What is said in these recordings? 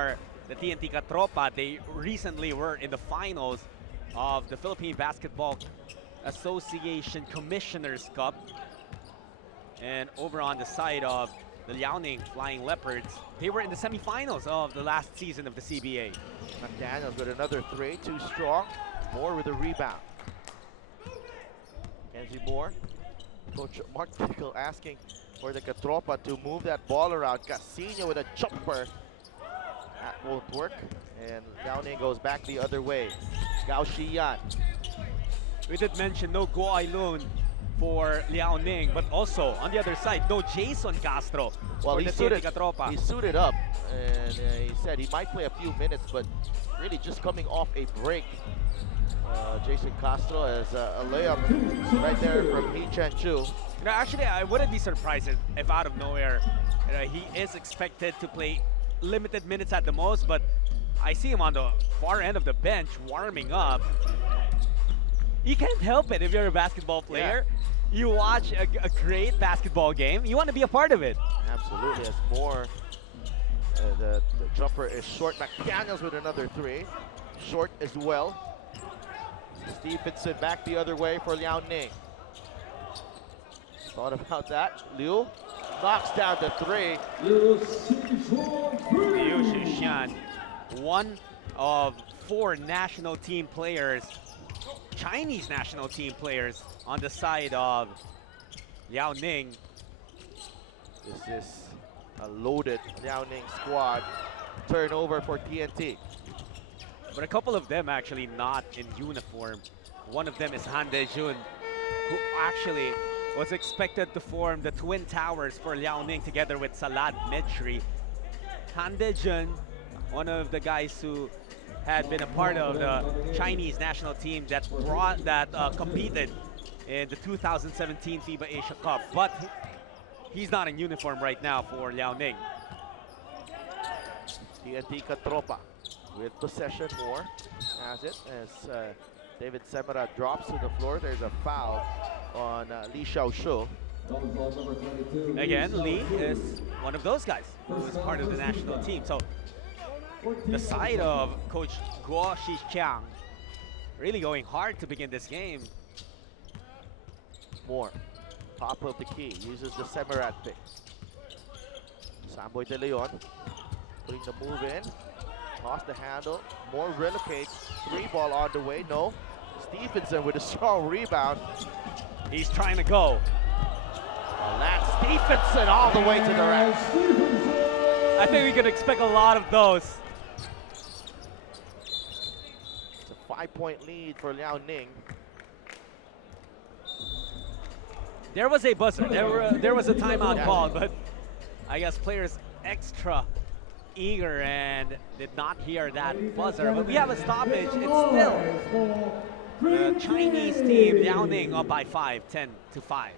for the TNT Katropa. They recently were in the finals of the Philippine Basketball Association Commissioners Cup. And over on the side of the Liaoning Flying Leopards, they were in the semifinals of the last season of the CBA. McDaniels with another three, too strong. Moore with a rebound. Kenzie Moore, Coach Mark Tickle asking for the Katropa to move that ball around. Casino with a jumper. That won't work. And Liaoning goes back the other way. Gao Shiyan. We did mention no Go Ailun for Liaoning, but also on the other side, no Jason Castro Well, for he the suited, TNT Katropa. he suited up, and he said he might play a few minutes, but really just coming off a break. Jason Castro has a layup right there from Hee Chan Chu. You know, actually, I wouldn't be surprised if out of nowhere, he is expected to play limited minutes at the most, but I see him on the far end of the bench warming up. You can't help it if you're a basketball player. Yeah. You watch a great basketball game, you want to be a part of it. Absolutely, as Moore, the jumper is short. McDaniels with another three, short as well. Stevenson back the other way for Liaoning. Thought about that. Liu knocks down the three. Liu Shixian, one of 4 national team players, Chinese national team players on the side of Liaoning. This is a loaded Liaoning squad. Turnover for TNT. But a couple of them actually not in uniform. One of them is Han Dejun, who actually was expected to form the Twin Towers for Liaoning together with Salad Medri. Han Dejun, one of the guys who had been a part of the Chinese national team that competed in the 2017 FIBA Asia Cup, but he's not in uniform right now for Liaoning. TNT Katropa with possession. Moore has it as David Semera drops to the floor. There's a foul on Li Xiaoshu. Again, Li is one of those guys who is part of the national team. So the side of Coach Guo Shiqiang really going hard to begin this game. Moore, top of the key, uses the Semerat pick. Samboy De Leon putting the move in. Toss the handle. Moore relocates. 3-ball on the way. No. Stevenson with a strong rebound. He's trying to go. Well, that's Stevenson all the way to the rack. I think we can expect a lot of those. It's a 5-point lead for Liaoning. There was a buzzer. There was a timeout called, but I guess players extra eager and did not hear that buzzer. But we have a stoppage. It's still the Chinese team, Liaoning, up by 5, 10-5.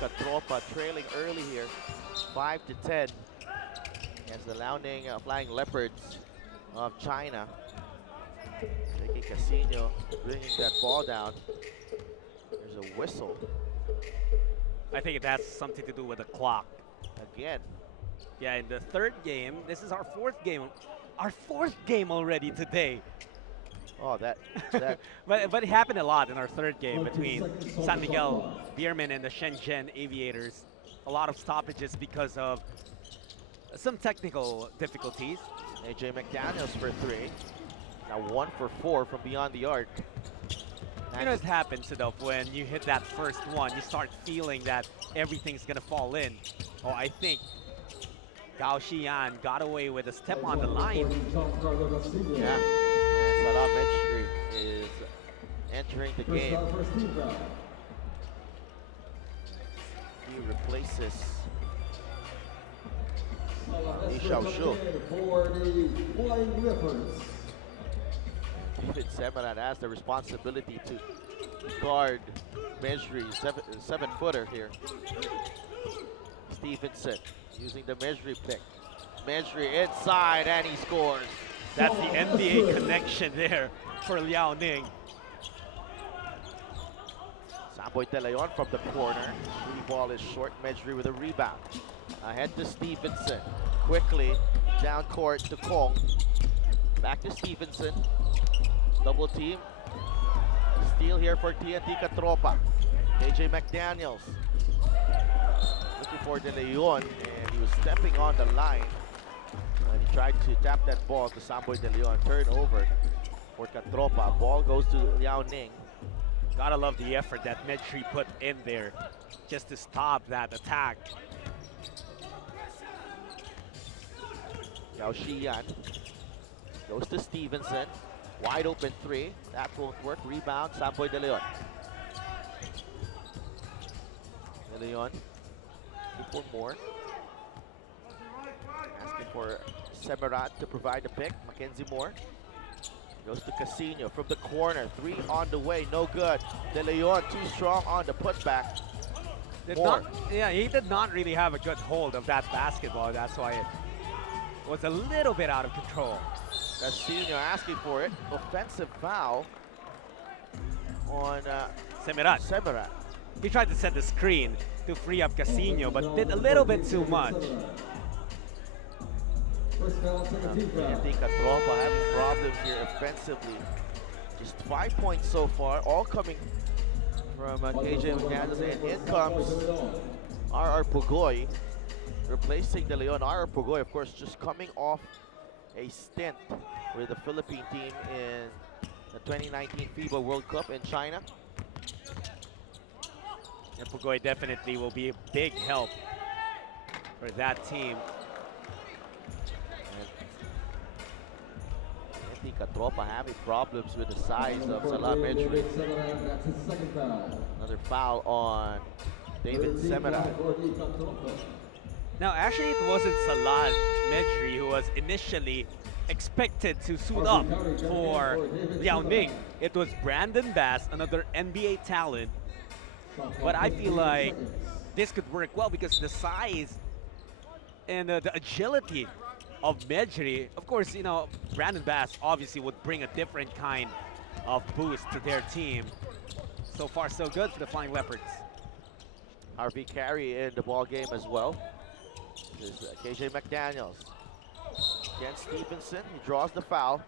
Katropa trailing early here, 5-10, against the Liaoning Flying Leopards of China. Taking Casino, bringing that ball down. There's a whistle. I think it has something to do with the clock. Again. Yeah, in the third game, this is our fourth game. Our fourth game already today. Oh, that But it happened a lot in our third game between San Miguel Beermen and the Shenzhen Aviators. A lot of stoppages because of some technical difficulties. AJ McDaniels for 3. Now 1 for 4 from beyond the arc. You know, it happens, though, when you hit that first one, you start feeling that everything's gonna fall in. Oh, I think Gao Xian got away with a step on the line. Yeah, and Salah Medjri is entering the game. He replaces Li Xiaoshu. David Semarat has the responsibility to guard Medjri, seven-footer here. Stevenson using the Medjri pick. Medjri inside and he scores. That's the NBA connection there for Liaoning. Samboy De Leon from the corner. Free ball is short. Medjri with a rebound. Ahead to Stevenson. Quickly down court to Kong. Back to Stevenson. Double team. Steal here for TNT Katropa. AJ McDaniels. Looking for De Leon, and he was stepping on the line. And he tried to tap that ball to Samboy De Leon. Turnover for Katropa. Ball goes to Liaoning. Gotta love the effort that Medjri put in there just to stop that attack. Gao Xian goes to Stevenson. Wide open 3. That won't work. Rebound, Samboy De Leon. De Leon looking for more. Asking for Semarat to provide the pick. Mackenzie Moore. Goes to Casino from the corner. 3 on the way, no good. De Leon too strong on the putback. He did not really have a good hold of that basketball. That's why it was a little bit out of control. Casino asking for it. Offensive foul on Semarat. He tried to set the screen to free up Casino, but did a little bit too much. I think Katropa having problems here offensively. Just 5 points so far, all coming from KJ McDaniels. And in comes R.R. Pugoy, replacing De Leon. R.R. Pugoy, of course, just coming off a stint with the Philippine team in the 2019 FIBA World Cup in China. And Pugoy definitely will be a big help for that team. I think Katropa having problems with the size of Salah Medjri. Another foul on David Semarat. Now, actually, it wasn't Salah Medjri who was initially expected to suit up for Liaoning. It was Brandon Bass, another NBA talent. But I feel like this could work well because the size and the agility of Medjri, of course, you know, Brandon Bass obviously would bring a different kind of boost to their team. So far, so good for the Flying Leopards. RV Carey in the ball game as well. There's KJ McDaniels against Stevenson. He draws the foul.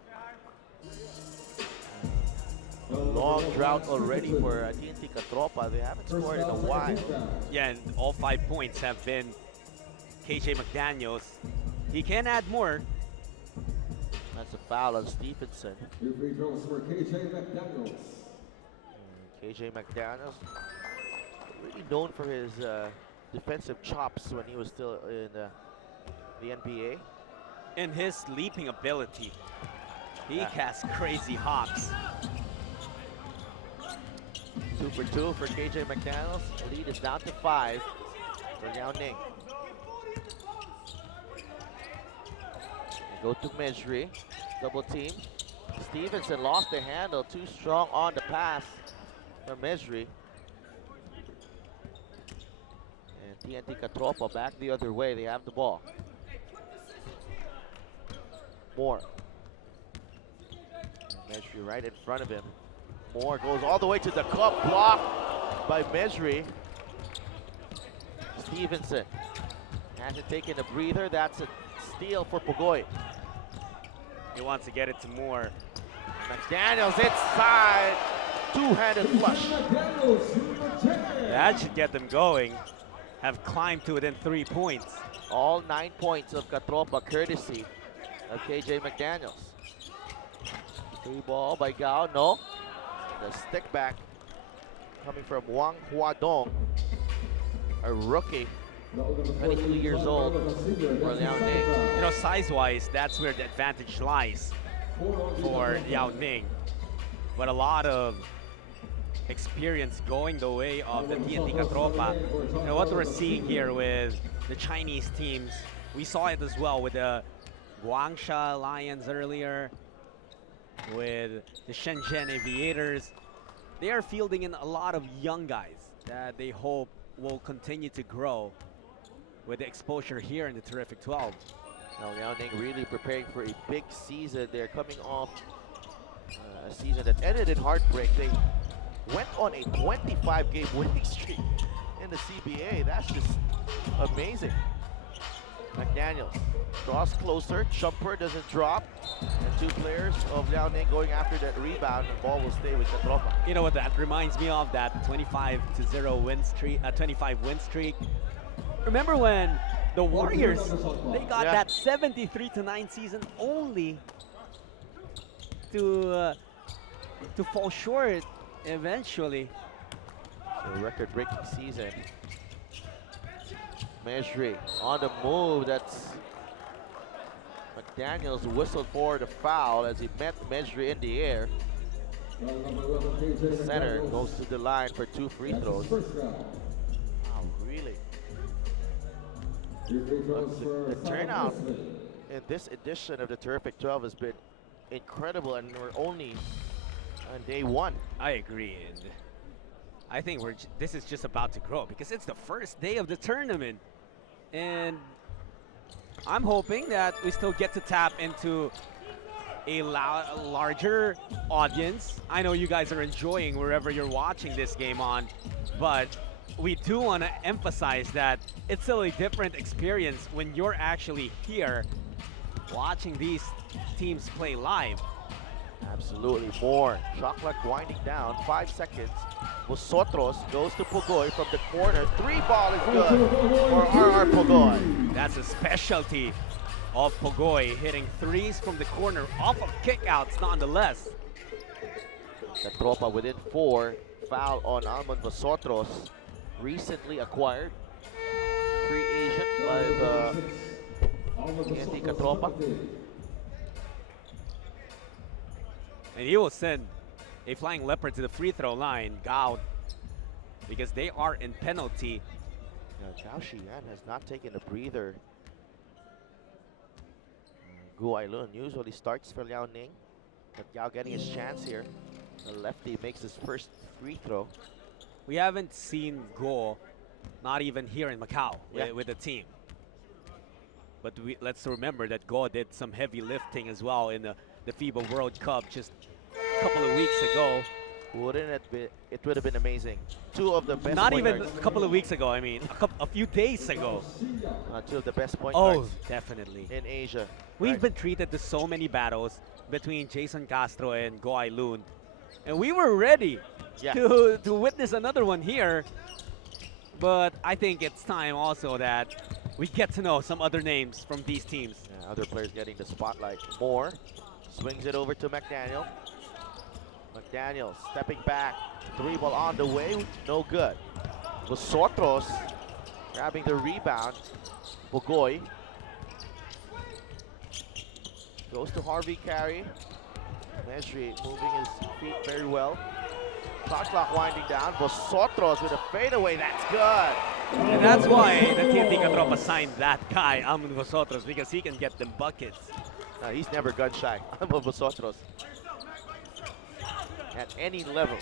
Long drought already for TNT Katropa. They haven't scored in a while. Yeah, and all 5 points have been KJ McDaniels. He can add more. That's a foul on Stevenson. KJ McDaniels, really known for his defensive chops when he was still in the NBA. And his leaping ability. He has crazy hops. 2 for 2 for KJ McDaniels. The lead is down to 5 for Liaoning. Go to Medjri, double team. Stevenson lost the handle, too strong on the pass from Medjri. And TNT Katropa back the other way, they have the ball. Moore. Medjri right in front of him. Moore goes all the way to the cup, blocked by Medjri. Stevenson hasn't taken a breather, that's a steal for Pugoy. He wants to get it to Moore. McDaniels inside. Two-handed flush. That should get them going. Have climbed to within 3 points. All 9 points of Katropa courtesy of KJ McDaniels. Free ball by Gao, no. The stick back coming from Wang Huadong, a rookie, 22 years old for Liaoning. You know, size-wise, that's where the advantage lies for Liaoning. But a lot of experience going the way of the TNT Katropa. You know, what we're seeing here with the Chinese teams, we saw it as well with the Guangxia Lions earlier, with the Shenzhen Aviators. They are fielding in a lot of young guys that they hope will continue to grow with the exposure here in the Terrific 12. Now Liaoning really preparing for a big season. They're coming off a season that ended in heartbreak. They went on a 25-game winning streak in the CBA. That's just amazing. McDaniels draws closer, jumper doesn't drop, and two players of Liaoning going after that rebound. The ball will stay with Katropa. You know what that reminds me of? That 25-0 win streak, 25 win streak. Remember when the Warriors, they got that 73-9 season only to fall short eventually. So record-breaking season. Mejri on the move. That's McDaniels whistled for the foul as he met Mejri in the air. Center goes to the line for 2 free throws. Wow, really? The turnout in this edition of the Terrific 12 has been incredible, and we're only on day 1. I agree, and I think this is just about to grow because it's the first day of the tournament, and I'm hoping that we still get to tap into a larger audience. I know you guys are enjoying wherever you're watching this game on, but we do want to emphasize that it's still a different experience when you're actually here watching these teams play live. Absolutely. More. Shot clock winding down. 5 seconds. Vosotros goes to Pugoy from the corner. 3 ball is good for RR Pugoy. That's a specialty of Pugoy, hitting threes from the corner off of kickouts nonetheless. Katropa within 4. Foul on Almond Vosotros. Recently acquired. Free agent by the TNT Katropa. And he will send a Flying Leopard to the free throw line, Gao, because they are in penalty. Gao Xian has not taken a breather. Gu Ailun usually starts for Liaoning, but Gao getting his chance here. The lefty makes his first free throw. We haven't seen Go, not even here in Macau with the team. But let's remember that Go did some heavy lifting as well in the FIBA World Cup just a couple of weeks ago. Wouldn't it be? It would have been amazing. 2 of the best. Not point even guards. a couple of weeks ago. I mean, a few days ago. 2 of the best point Oh, guards definitely. in Asia. We've been treated to so many battles between Jason Castro and Go Ailun, and we were ready to witness another one here. But I think it's time also that we get to know some other names from these teams. Yeah, other players getting the spotlight. Moore swings it over to McDaniel. McDaniel stepping back. 3 ball on the way. No good. Vosotros grabbing the rebound. Pugoy goes to Harvey Carey. Mejri moving his feet very well. Shot clock winding down. Vosotros with a fadeaway. That's good. And that's why the TNT Katropa signed that guy, Amon Vosotros, because he can get them buckets. He's never gun shy. I'm a Vosotros. At any level.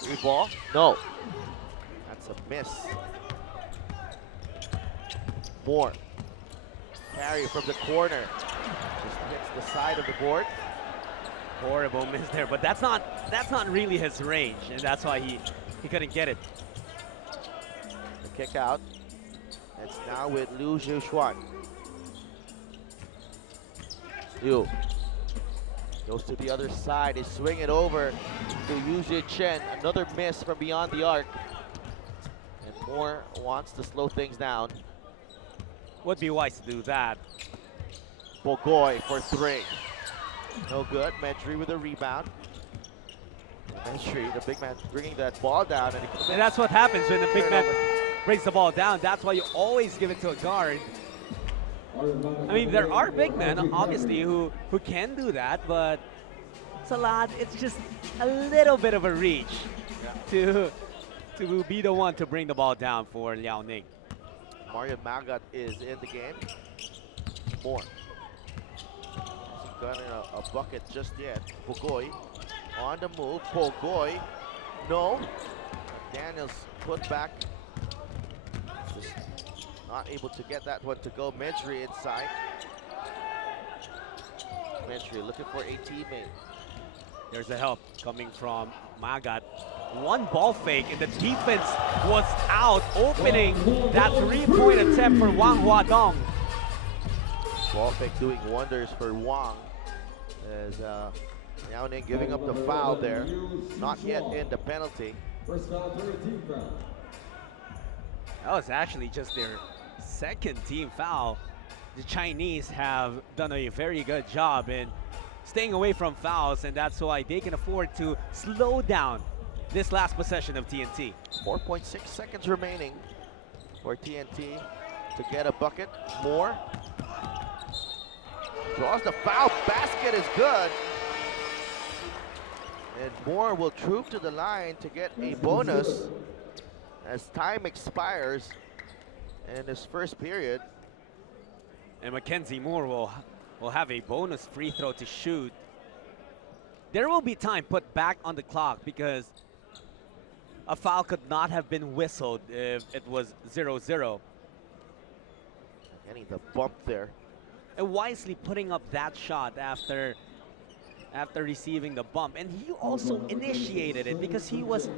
3 ball. No. That's a miss. Moore. Carry from the corner. Just hits the side of the board. Horrible miss there, but that's not really his range, and that's why he couldn't get it. The kick out. It's now with Liu Zhuxuan. Liu goes to the other side. They swing it over to Yu Chen. Another miss from beyond the arc. And Moore wants to slow things down. Would be wise to do that. Bogoy for three. No good. Medri with a rebound. Medri, the big man, bringing that ball down. And that's what happens when the big man Turnover. brings the ball down. That's why you always give it to a guard. I mean, there are big men, obviously, who can do that, but it's just a little bit of a reach to be the one to bring the ball down for Liaoning. Mario Magat is in the game. Moore. Hasn't gotten a bucket just yet. Bogoy on the move. Bogoy. No. Daniels put back. Just not able to get that one to go. Medri inside. Medri looking for a teammate. There's a help coming from Magat. One ball fake, and the defense was out, opening that three-point attempt for Wang Huadong. Ball fake doing wonders for Wang. As Liaoning giving up the foul there. Not yet in the penalty. First foul, team foul. That was actually just their second team foul. The Chinese have done a very good job in staying away from fouls, and that's why they can afford to slow down this last possession of TNT. 4.6 seconds remaining for TNT to get a bucket. Moore draws the foul. Basket is good. And Moore will troop to the line to get a bonus as time expires in this first period. And Mackenzie Moore will have a bonus free throw to shoot. There will be time put back on the clock because a foul could not have been whistled if it was 0-0. Getting the bump there. And wisely putting up that shot after receiving the bump. And he also initiated it because he was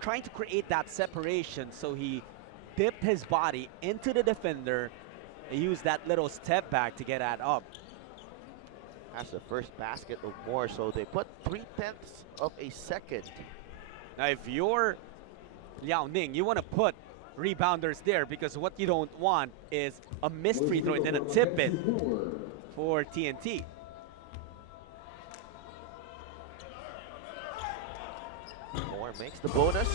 trying to create that separation. So he dipped his body into the defender and used that little step back to get that up. That's the first basket of Moore, so they put 0.3 of a second. Now, if you're Liaoning, you want to put rebounders there because what you don't want is a missed free throw and then a tip it for TNT. Moore makes the bonus.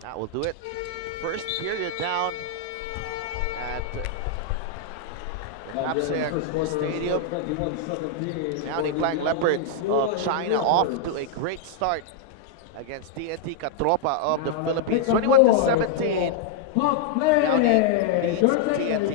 That will do it. First period down at Hapsek Stadium. Now the Flying Leopards of China off to a great start against TNT Katropa of the Philippines. 21-17. Liaoning leads TNT.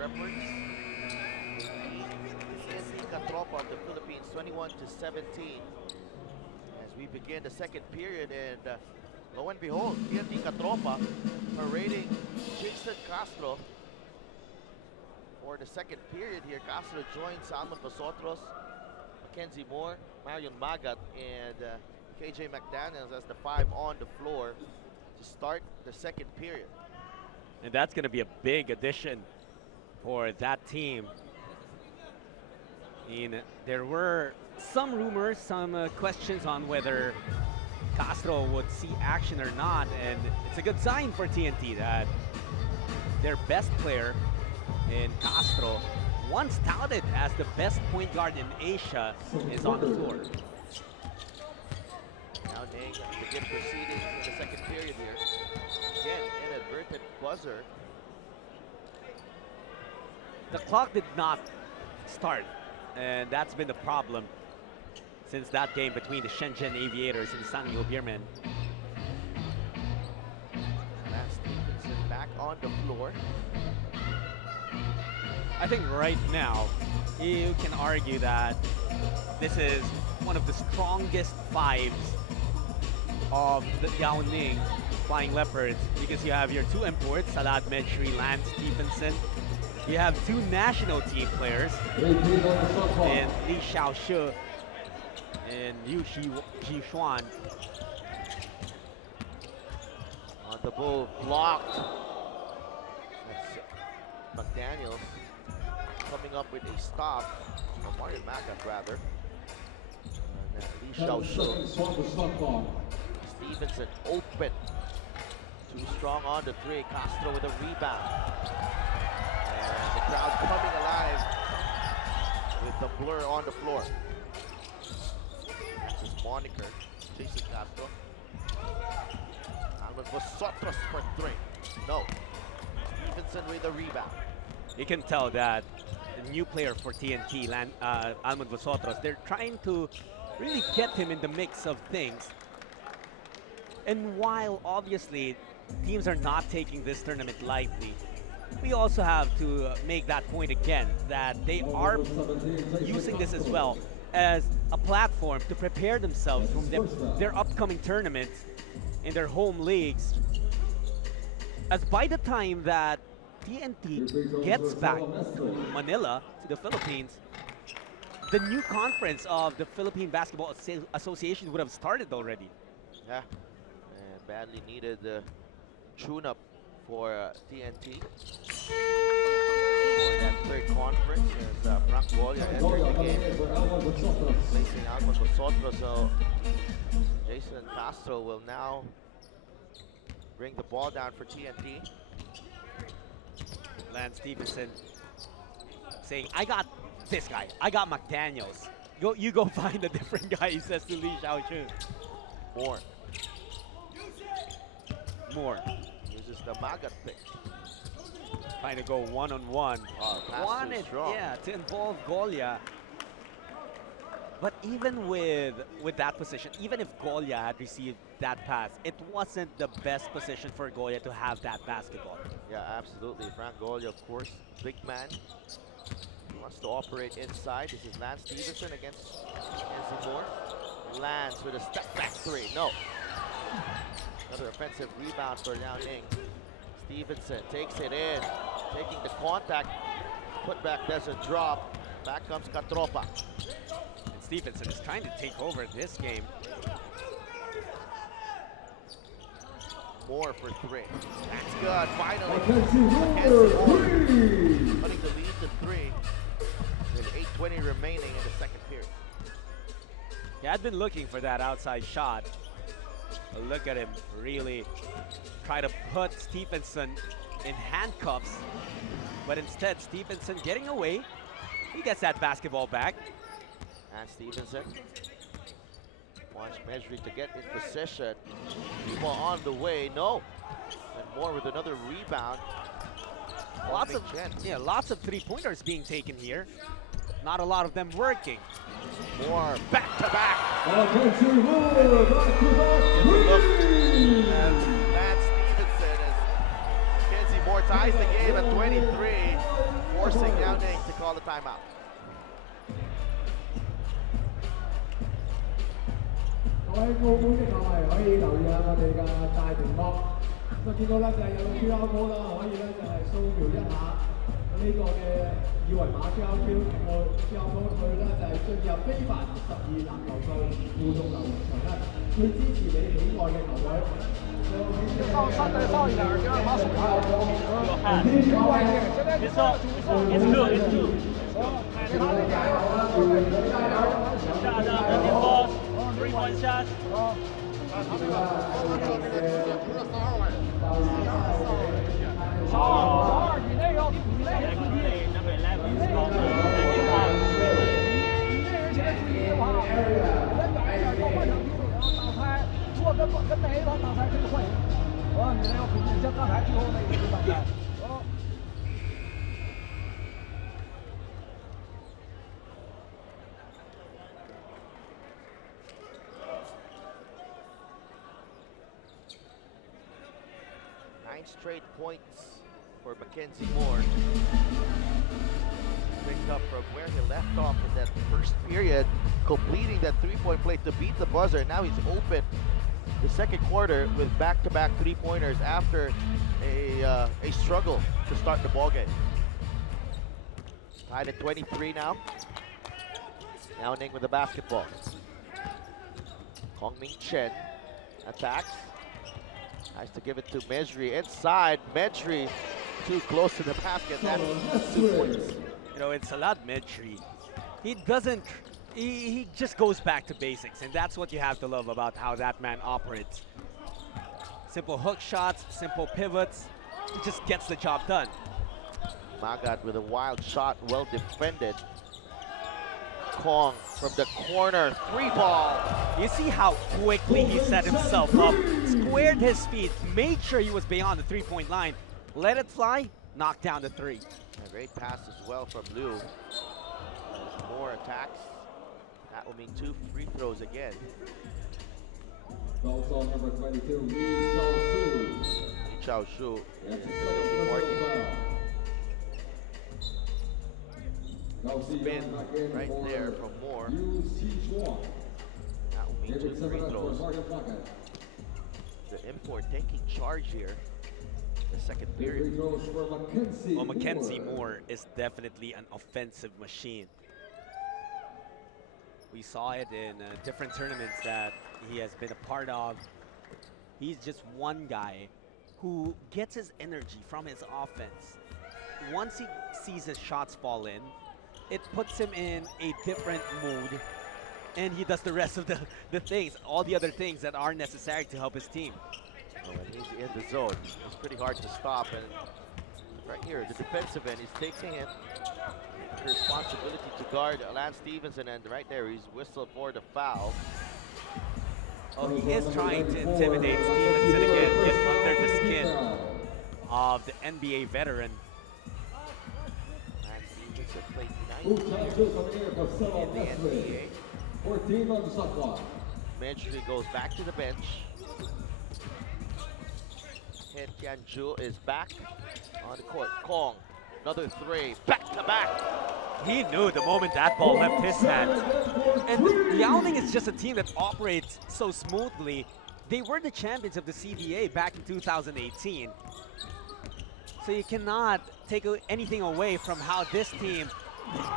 Leopards TNT Katropa of the Philippines 21-17 as we begin the second period, and lo and behold, TNT Katropa parading Jason Castro for the second period here. Castro joins Alman Vosotros, Mackenzie Moore, Marion Magat, and KJ McDaniels as the 5 on the floor to start the second period. And that's going to be a big addition for that team. There were some rumors, some questions on whether Castro would see action or not, and it's a good sign for TNT that their best player in Castro, once touted as the best point guard in Asia, is on the floor. Now Ning begin proceedings in the second period here. Again, inadvertent buzzer. The clock did not start, and that's been the problem since that game between the Shenzhen Aviators and Sangyo Beermen. Lance Stevenson back on the floor. I think right now, you can argue that this is one of the strongest fives of the Liaoning Flying Leopards, because you have your 2 imports, Salad Medri, Lance Stevenson. You have 2 national team players in Li Xiaoshi and Yu Jishuan. On the move, blocked. That's McDaniels coming up with a stop, or Mario Magat rather. And Li Xiaoshi. Stevenson open. Too strong on the 3. Castro with a rebound. And the crowd coming alive with the blur on the floor. That's his moniker, Jason Castro. Alman Vosotros for 3. No. Stevenson with a rebound. You can tell that the new player for TNT, Alman Vosotros, they're trying to really get him in the mix of things. And while obviously teams are not taking this tournament lightly, we also have to make that point again, that they are using this as well as a platform to prepare themselves from their upcoming tournaments in their home leagues. As by the time that TNT gets back to Manila, to the Philippines, the new conference of the Philippine Basketball Association would have started already. Yeah, and badly needed tune-up for TNT. For that third conference, as Frank Golia entered the game, placing Alman Vosotros. So Jason Castro will now bring the ball down for TNT. Lance Stevenson saying, I got this guy. I got McDaniels. You go find a different guy, he says to Li Xiaoxun. Moore. Uses the Magat pick. Trying to go one-on-one. Wanted, yeah, to involve Golia. But even with that position, even if Golia had received that pass, it wasn't the best position for Golia to have that basketball. Yeah, absolutely. Frank Golia, of course, big man. He wants to operate inside. This is Lance Stevenson against Mackenzie Moore. Lance with a step back 3. No. Another offensive rebound for Liaoning. Stevenson takes it in, taking the contact. Putback doesn't drop. Back comes Katropa. And Stevenson is trying to take over this game. Moore for 3. That's good. Finally, Mackenzie Moore putting the lead to 3 with 8:20 remaining in the second period. Yeah, I'd been looking for that outside shot. But look at him really try to put Stevenson in handcuffs. But instead, Stevenson getting away. He gets that basketball back. And Stevenson wants Medri to get in position. Ball on the way, no. And Moore with another rebound. Lots of three-pointers being taken here. Not a lot of them working. Moore back to back. Mackenzie Moore, back-to-back three. And Lance Stevenson as Mackenzie Moore ties the game at 23. forcing Liaoning to call the timeout. 各位澳門嘅球迷可以留意下我哋嘅大屏幕，咁見到咧就係有個 QR code 啦，可以咧就係掃描一下呢個嘅二維碼 QR code 去咧就係進入非凡12籃球賽互動流場咧，去支持你喜愛嘅球隊。稍一点，第二把手拿。没错，it's good, it's good. 下的 balls, 3-point shots. 12以内哟，以内。 Number 11 is called 以内人现在注意的话，人远一点，到半场比分，挡拆，如果跟哪一方挡拆可以换人。你那要注意，像刚才最后那个挡拆。9 straight points for Mackenzie Moore. Picked up from where he left off in that first period, completing that three-point play to beat the buzzer. Now he's open the second quarter with back-to-back three-pointers after a struggle to start the ball game. Tied at 23 now. Liaoning with the basketball. Hongming Chen attacks. Tries to give it to Mejri inside. Mejri too close to the basket. That's 2 points. You know, it's a lot Mejri. He doesn't, he just goes back to basics, and that's what you have to love about how that man operates. Simple hook shots, simple pivots. He just gets the job done. Magat with a wild shot, well defended. Kong from the corner, 3-ball. You see how quickly he set himself up, squared his feet, made sure he was beyond the three-point line, let it fly, knocked down the three. A great pass as well from Liu. More attacks. That will mean 2 free throws again. Also number 22, Lee Xiaoshu. Spin right there from Moore. That will mean 2 free throws. The import taking charge here. The second period. Well, Mackenzie Moore is definitely an offensive machine. We saw it in different tournaments that he has been a part of. He's just one guy who gets his energy from his offense. Once he sees his shots fall in, it puts him in a different mood, and he does the rest of the things, all the other things that are necessary to help his team. When he's in the zone, it's pretty hard to stop. And right here, the defensive end is taking it. The responsibility to guard Lance Stevenson, and right there, he's whistled for the foul. Oh, he is trying to intimidate Stevenson again, get under the skin of the NBA veteran. Lance Stevenson played 19 years in the NBA. 14 on the shot clock. Mejri goes back to the bench. Hen Tianju is back on the court. Kong, another 3, back to back. He knew the moment that ball left his hands. And Liaoning is just a team that operates so smoothly. They were the champions of the CBA back in 2018. So you cannot take anything away from how this team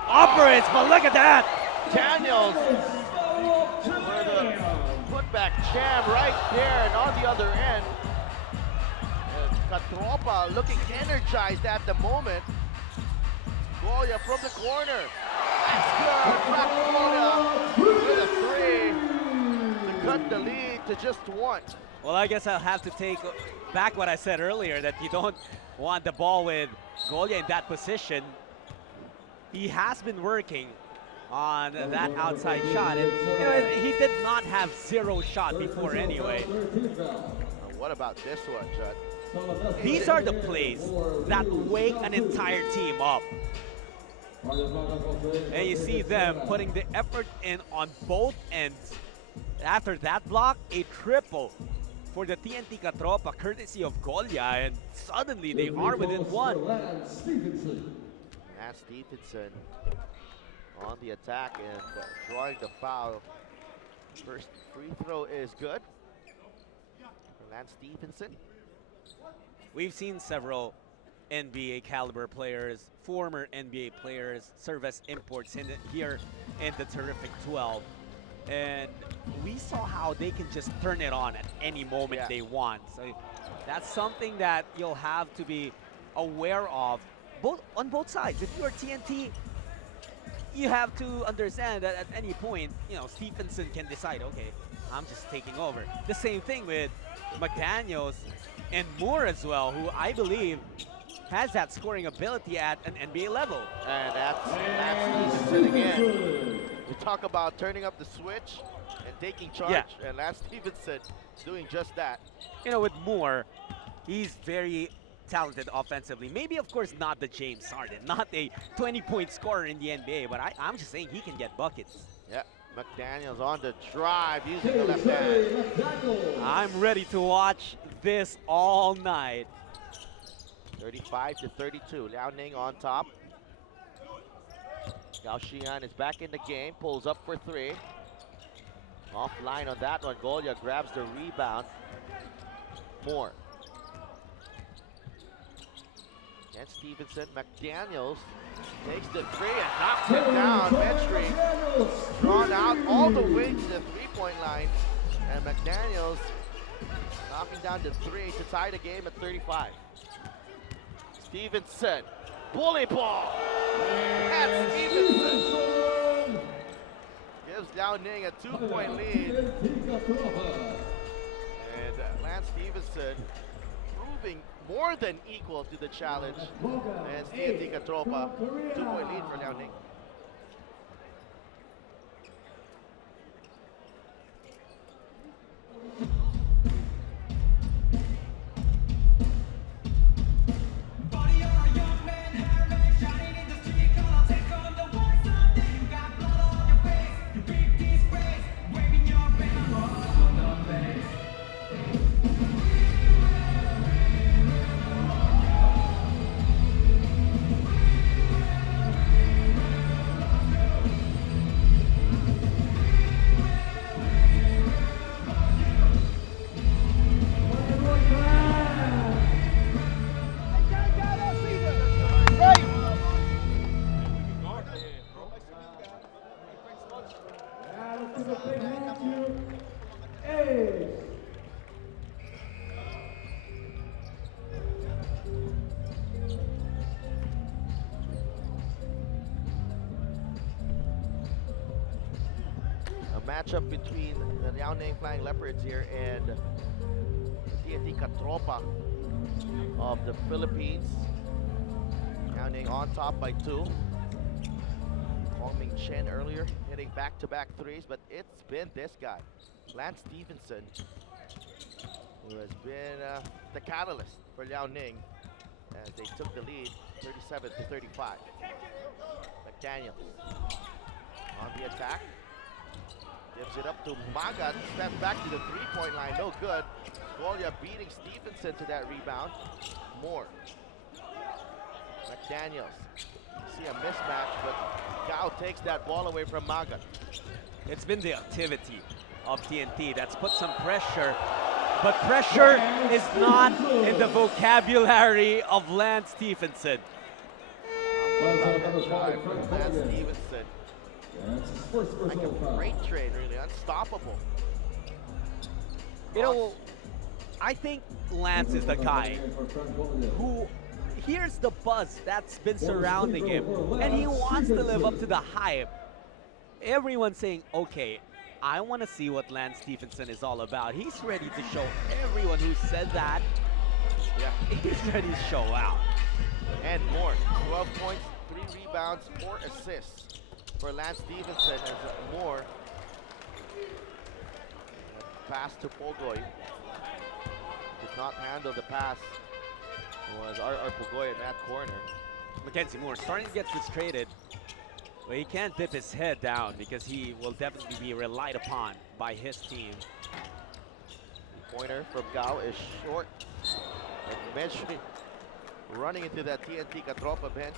operates, but look at that! Daniels for the putback jam right there, and on the other end, Katropa looking energized at the moment. Goya from the corner. That's good. Back Goya with a 3 to cut the lead to just 1. Well, I guess I'll have to take back what I said earlier, that you don't want the ball with Goya in that position. He has been working on that outside shot, and you know, he did not have 0 shot before anyway. What about this one, Judd? These are the plays that wake an entire team up. And you see them putting the effort in on both ends. After that block, a triple for the TNT Katropa, courtesy of Golia, and suddenly they are within 1. Lance Stevenson on the attack and drawing the foul. First free throw is good for Lance Stevenson. We've seen several NBA caliber players, former NBA players, serve as imports here in the terrific 12. And we saw how they can just turn it on at any moment they want. So that's something that you'll have to be aware of on both sides. If you're TNT, you have to understand that at any point, you know, Stevenson can decide, okay, I'm just taking over. The same thing with McDaniels and Moore as well, who I believe has that scoring ability at an NBA level. And that's Stevenson again. We talk about turning up the switch and taking charge, and Lance Stevenson doing just that. You know, with Moore, he's very talented offensively. Maybe, of course, not the James Harden, not a 20-point scorer in the NBA, but I'm just saying he can get buckets. Yeah, McDaniels on the drive using the left hand. I'm ready to watch this all night. 35-32, Liaoning on top. Gao Xian is back in the game, pulls up for three. Offline on that one, Golia grabs the rebound. Moore. And Stevenson, McDaniels takes the three and knocks it down. Petri drawn out all the way to the three-point line. And McDaniels knocking down the three to tie the game at 35. Stevenson, bully ball. And Stevenson gives Liaoning a 2-point lead. And Lance Stevenson proving more than equal to the challenge. And TNT Katropa, 2-point lead for Liaoning. Matchup between the Liaoning Flying Leopards here and the TNT Katropa of the Philippines. Liaoning on top by 2. Hong Ming Chen earlier hitting back-to-back threes, but it's been this guy, Lance Stevenson, who has been the catalyst for Liaoning as they took the lead 37-35. McDaniels on the attack. Gives it up to Magat, steps back to the three-point line, no good. Golia beating Stevenson to that rebound. Moore. McDaniels. See a mismatch, but Gao takes that ball away from Magat. It's been the activity of TNT that's put some pressure, but pressure is not in the vocabulary of Lance Stevenson. What about that drive from Lance Stevenson? Like a freight train, really unstoppable. You know, I think Lance is the guy who hears the buzz that's been surrounding him, and he wants to live up to the hype. Everyone's saying, okay, I want to see what Lance Stevenson is all about. He's ready to show everyone who said that. Yeah, he's ready to show out. And more, 12 points, 3 rebounds, 4 assists for Lance Stevenson as Moore. Pass to Pogoy. Did not handle the pass. It was R. Pogoy in that corner. Mackenzie Moore starting to get frustrated. But he can't dip his head down because he will definitely be relied upon by his team. Pointer from Gao is short. And Medri running into that TNT Katropa bench.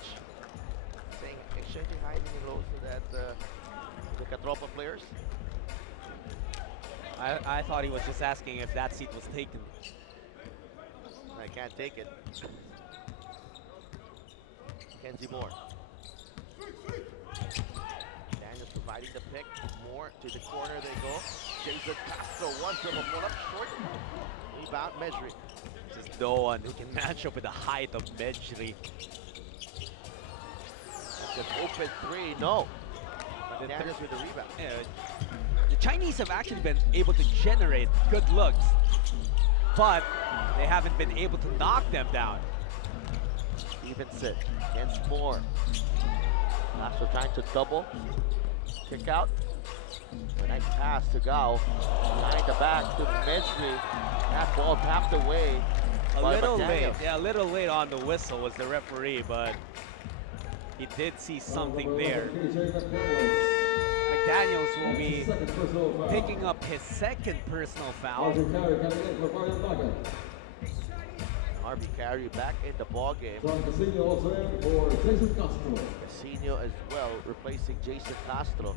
exchanging highs and lows so that the Katropa players. I thought he was just asking if that seat was taken. I can't take it. Kenzie Moore. Daniels providing the pick. Moore to the corner they go. Jason Castro, one dribble, pull up short. Rebound, Mejri. Just no one who can match up with the height of Mejri. That's an open three, no. Daniels with the rebound. Yeah, the Chinese have actually been able to generate good looks, but they haven't been able to knock them down. Stevenson against Moore. Castro trying to double. Kick out. A nice pass to Gao. Behind the back to Mejri. That ball tapped away. A by little late, McDaniels. yeah, a little late on the whistle was the referee, but he did see something there. McDaniels will be picking up his second personal foul. Harvey Carey back in the ball game. Casino as well, replacing Jason Castro.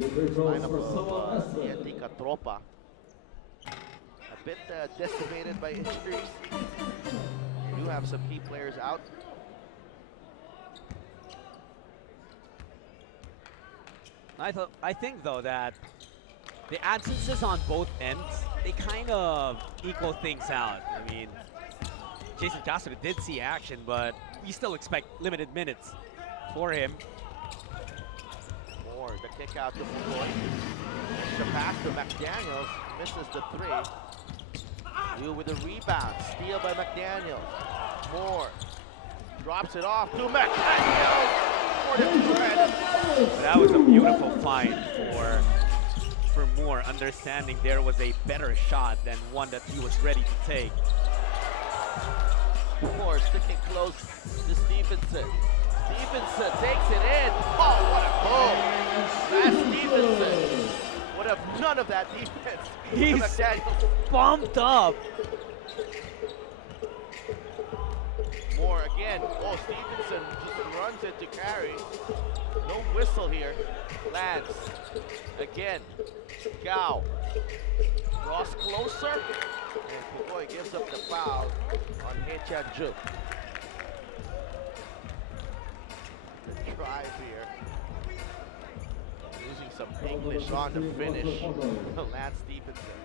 Lineup of TNT Katropa. A bit decimated by injuries. They do have some key players out. I think though that the absences on both ends, they kind of equal things out. I mean, Jason Castro did see action, but we still expect limited minutes for him. Moore, the kick out to Floyd. The pass to McDaniels, misses the three. You with the rebound, steal by McDaniels. Moore drops it off to McDaniels. For the thread. That was a beautiful find for Moore, understanding there was a better shot than one that he was ready to take. Moore sticking close to Stevenson. Stevenson takes it in. Oh, what a goal! That's Stevenson. What a none of that defense. He's McDaniels. bumped up. Moore again. Oh, Stevenson just runs it to Carey. No whistle here. Lance again. Gao draws closer, and Pugoy gives up the foul on Hechanju. The drive here. Using some English on the finish. Lance Stevenson.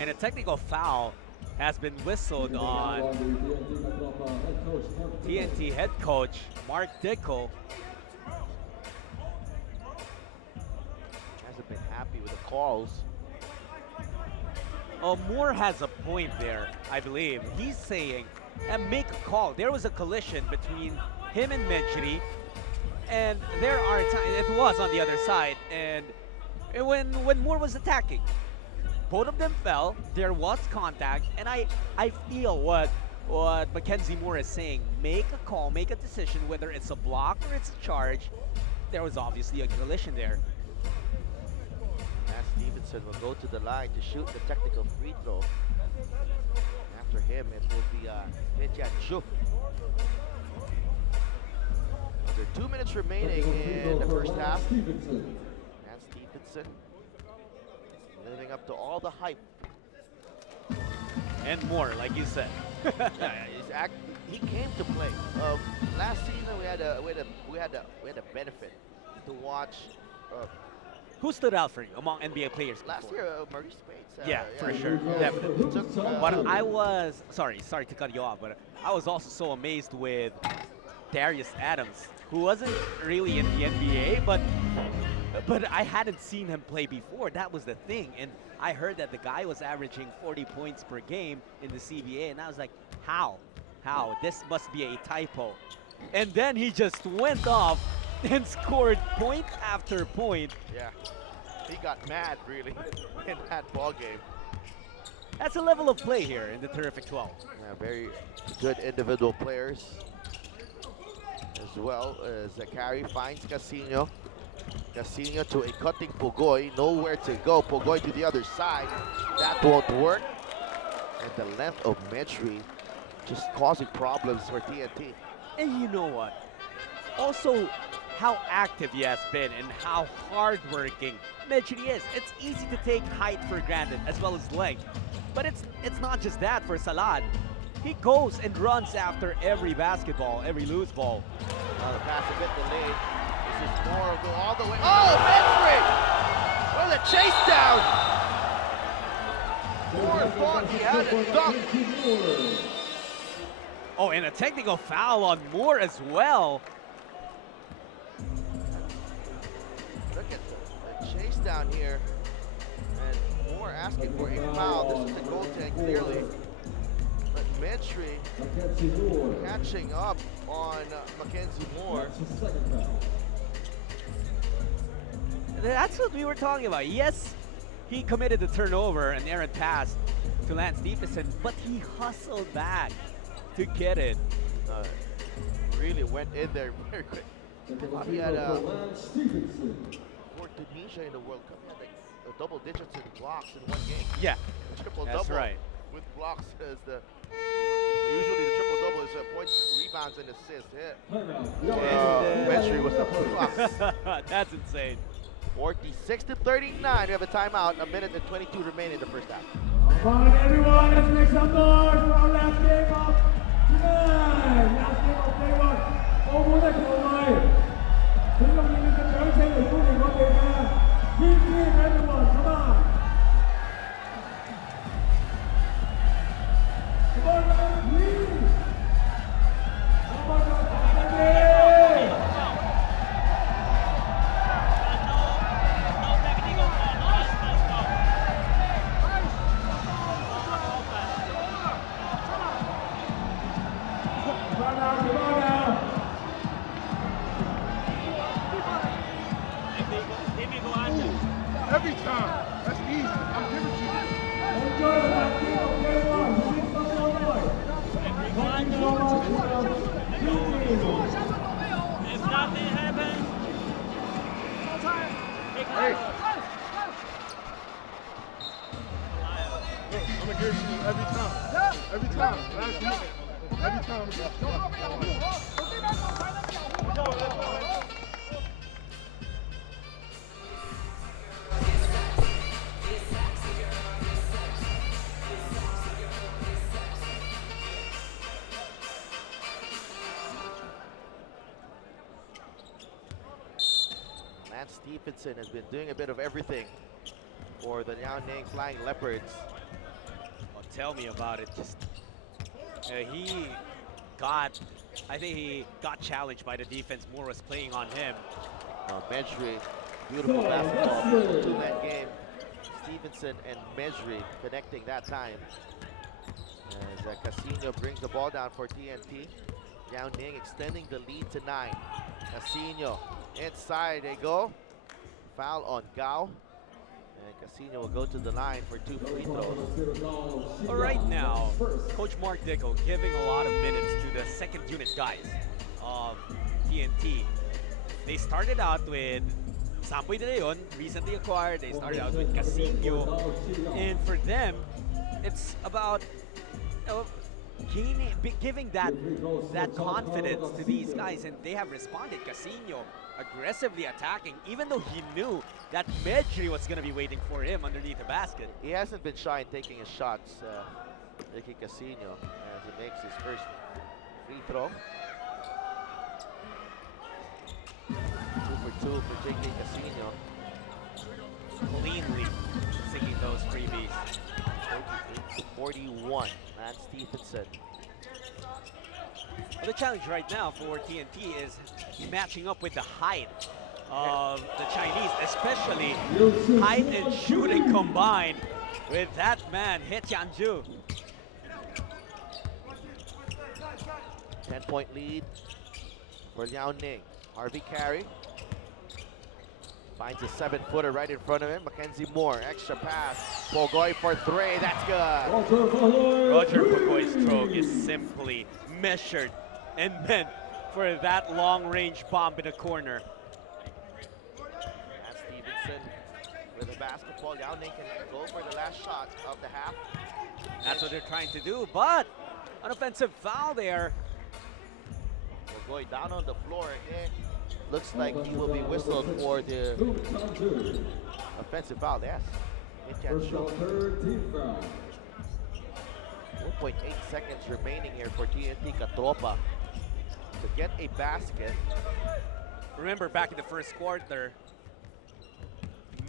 And a technical foul has been whistled on TNT head coach Mark Dickel. Hasn't been happy with the calls. Moore has a point there, I believe. He's saying, and make a call. There was a collision between him and Mejri, and there are times, it was on the other side, and when Moore was attacking, both of them fell, there was contact, and I feel what Mackenzie Moore is saying. Make a call, make a decision, whether it's a block or it's a charge. There was obviously a collision there. Matt Stevenson will go to the line to shoot the technical free throw. After him, it will be Hechanju. There are 2 minutes remaining in the first half. Matt Stevenson living up to all the hype. And more, like you said. He came to play. Last season we had a benefit to watch. Who stood out for you among NBA players Last before? year, Maurice Bates. Yeah, for sure, definitely. But I was, sorry to cut you off, but I was also so amazed with Darius Adams, who wasn't really in the NBA, but I hadn't seen him play before. That was the thing, and I heard that the guy was averaging 40 points per game in the CBA, and I was like, how? This must be a typo. And then he just went off and scored point after point. Yeah, he got mad really in that ball game. That's a level of play here in the Terrific 12. Yeah, very good individual players. As well as Zakari finds Casino. Casino to a cutting Pugoy, nowhere to go. Pugoy to the other side. That won't work. And the length of Mejri just causing problems for TNT. And you know what? also how active he has been and how hardworking Mitchell is. It's easy to take height for granted as well as length, but it's not just that for Salad. He goes and runs after every basketball, every loose ball. The pass a bit delayed. This is Moore go all the way. Oh, Medri! What a chase down! Moore thought he had a dunk. Oh, and a technical foul on Moore as well. Look at the chase down here. And Moore asking for a foul. This is a goaltend clearly. But Medri catching up on Mackenzie Moore. That's what we were talking about. Yes, he committed the turnover and errant pass to Lance Stephenson, but he hustled back to get it. Really went in there very quick. He had for Tunisia in the World Cup, he had like double digits in blocks in one game. Yeah, Triple that's double right. with blocks as the usually the triple double is points, rebounds, and assists. Yeah. Medri was the blocks. That's insane. 46-39. We have a timeout. A minute and 22 remain in the first half. Come on, everyone, let's make some noise for our last game of tonight. Last game of day one. 澳門嘅球迷，請用你哋嘅掌聲嚟歡迎我哋嘅TNT everyone. Come on. Come on, please. Come on, TNT. Every time. That's easy. I'm giving to you. Enjoy the last game of day one. Make some more noise. Thank you so much for If nothing happens, Hey. I'm gonna give it to you every time. Every time. Last minute. Every time I'm gonna give it to you. Lance Stephenson has been doing a bit of everything for the Liaoning Flying Leopards. Well, tell me about it. Just I think he got challenged by the defense. Moore was playing on him. Medri, beautiful basketball, two-man game. Stevenson and Medri connecting that time. As Casino brings the ball down for TNT. Liaoning extending the lead to 9. Casino inside they go. Foul on Gao. And Casino will go to the line for 2 free throws. But right now, Coach Mark Dicko giving a lot of minutes to the second unit guys of TNT. They started out with Samboy De Leon, recently acquired. They started out with Casino. And for them, it's about giving that confidence to these guys, and they have responded. Casino aggressively attacking, even though he knew that Medri was going to be waiting for him underneath the basket. He hasn't been shy in taking his shots, Ricky Casino, as he makes his first free throw. 2 for 2 for JK Casino. Cleanly sinking those freebies. 41, Lance Stephenson. Well, the challenge right now for TNT is matching up with the height of the Chinese, especially height and shooting combined with that man, He Tianju. 10-point lead for Liaoning. Harvey Carey finds a 7-footer right in front of him. Mackenzie Moore, extra pass. Pogoy for 3, that's good. Roger Pogoy's stroke is simply measured and meant for that long-range bomb in the corner. Matt Stevenson with the basketball. Liaoning can go for the last shot of the half. That's what they're trying to do, but an offensive foul there. going down on the floor. It looks like he will be whistled for the offensive foul. Yes. First shot, 13th foul. 1.8 seconds remaining here for TNT Katropa to get a basket. Remember back in the first quarter,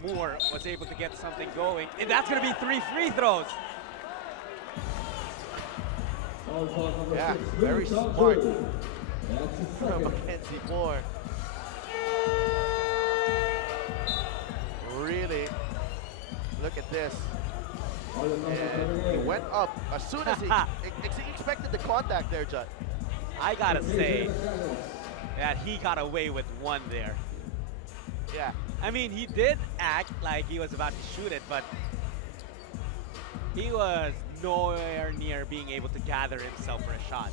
Moore was able to get something going, and that's going to be 3 free throws. Yeah, very smart from Mackenzie Moore. Really, look at this. And he went up as soon as he expected the contact there, Judd. I gotta say that he got away with one there. Yeah. I mean, he did act like he was about to shoot it, but he was nowhere near being able to gather himself for a shot.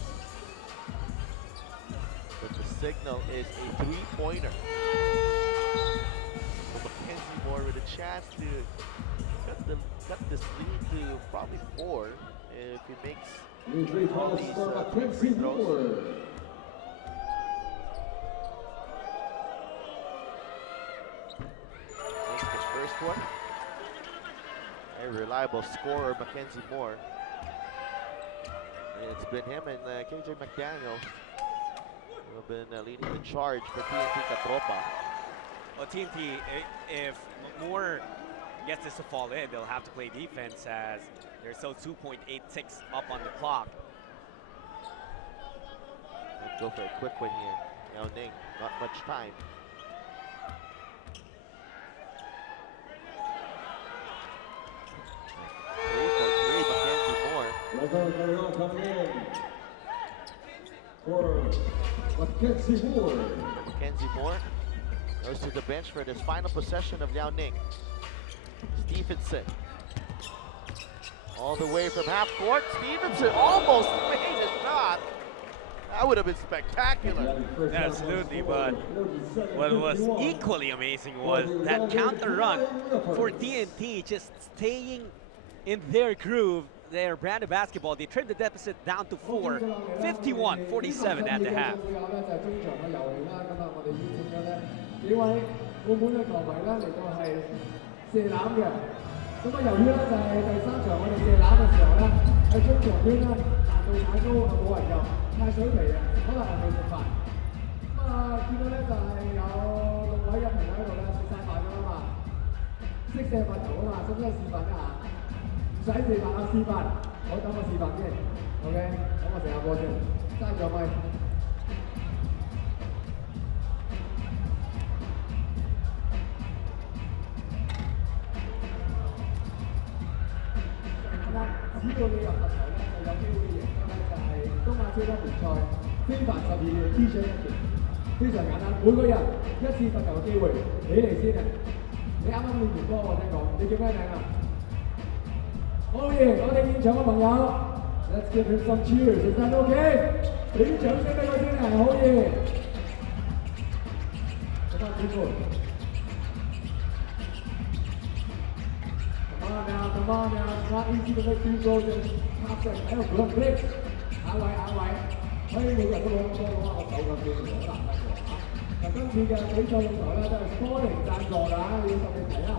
But the signal is a three-pointer. So Mackenzie Moore with a chance to cut this lead to probably 4 if he makes all these free throws. That's the first one. A reliable scorer, Mackenzie Moore. And it's been him and KJ McDaniel who have been leading the charge for TNT Katropa. Well, TNT, if Moore gets this to fall in, they'll have to play defense as there's still 2.86 up on the clock. Let's go for a quick one here. Liaoning, not much time. Coming in for Mackenzie Moore. Mackenzie Moore goes to the bench for this final possession of Liaoning. Stevenson. All the way from half court. Stevenson almost made a shot. That would have been spectacular. Absolutely, but what was equally amazing was that counter run for TNT, just staying in their groove, their brand of basketball. They trimmed the deficit down to 4, 51-47 at the half. 幾位澳門嘅球迷咧嚟到係射籃嘅，咁啊由於咧就係第3場我哋射籃嘅時候咧，喺中場圈咧難度太高啊冇人入，太水皮啊，可能係未食飯。咁啊見到咧就係有6位入評喺度咧食晒飯㗎啦嘛，識射罰球啊嘛，使唔使示範一下？唔使示範啊，示範，我等我示範先 ，OK， 等我射下波先，揸住個咪。 只要你入罰球咧，就有機會贏得咧，就係東亞超級聯賽非凡12秒 T-shirt 1件，非常簡單。每個人1次罰球嘅機會，起嚟先啊！你啱啱練完波我聽講，你叫咩名啊？好嘢！我哋現場嘅朋友 ，Let's give him some cheers， is that okay？ 俾啲掌聲俾佢先啊！好嘢！做翻轉盤。 Come on now, it's not easy to make two goals in half second. 喺度鼓勵，下位，所以每個人都攞波嘅話，我手咁嘅好難得嘅嚇。嗱，今次嘅比賽用台咧都係 Sporting 贊助㗎，要特別提一下。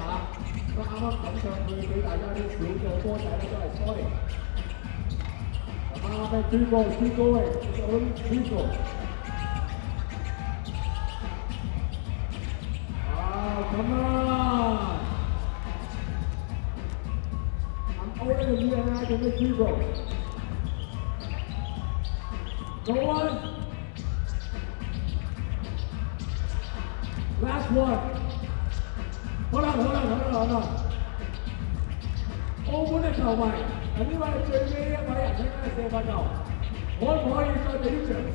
咁啱啱抌上去俾大家啲小嘅波仔咧都係 Sporting。Come on, make two goals, keep going. It's only 3 goals. Come on. Older than you and I can make 3 goals. Go on. Last one. Hold on. 澳門嘅球迷，呢位係最尾一位人，應該係射罰球，可唔可以再俾啲掌聲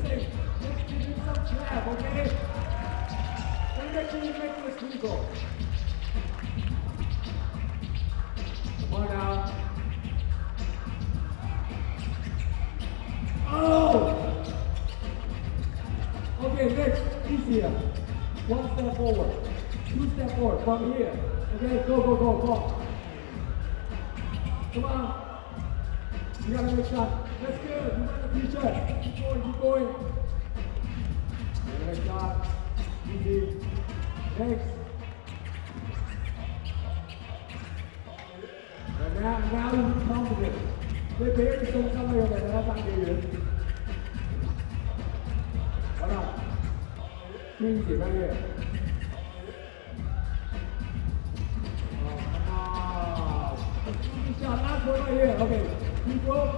？Let's give him some clap, okay? When did you make this 3 goals? Come on now. Oh! Okay, next, easier. 1 step forward, 2 step forward from here. Okay, go. Come on. You gotta make shot. That's good. You got the T-shirt. Keep going. Good shot. Easy. Next. And now you confident. 你俾一啲信心俾佢哋，睇下爭幾遠。好啦，堅持乜嘢？下 last one right here. Okay. Keep up.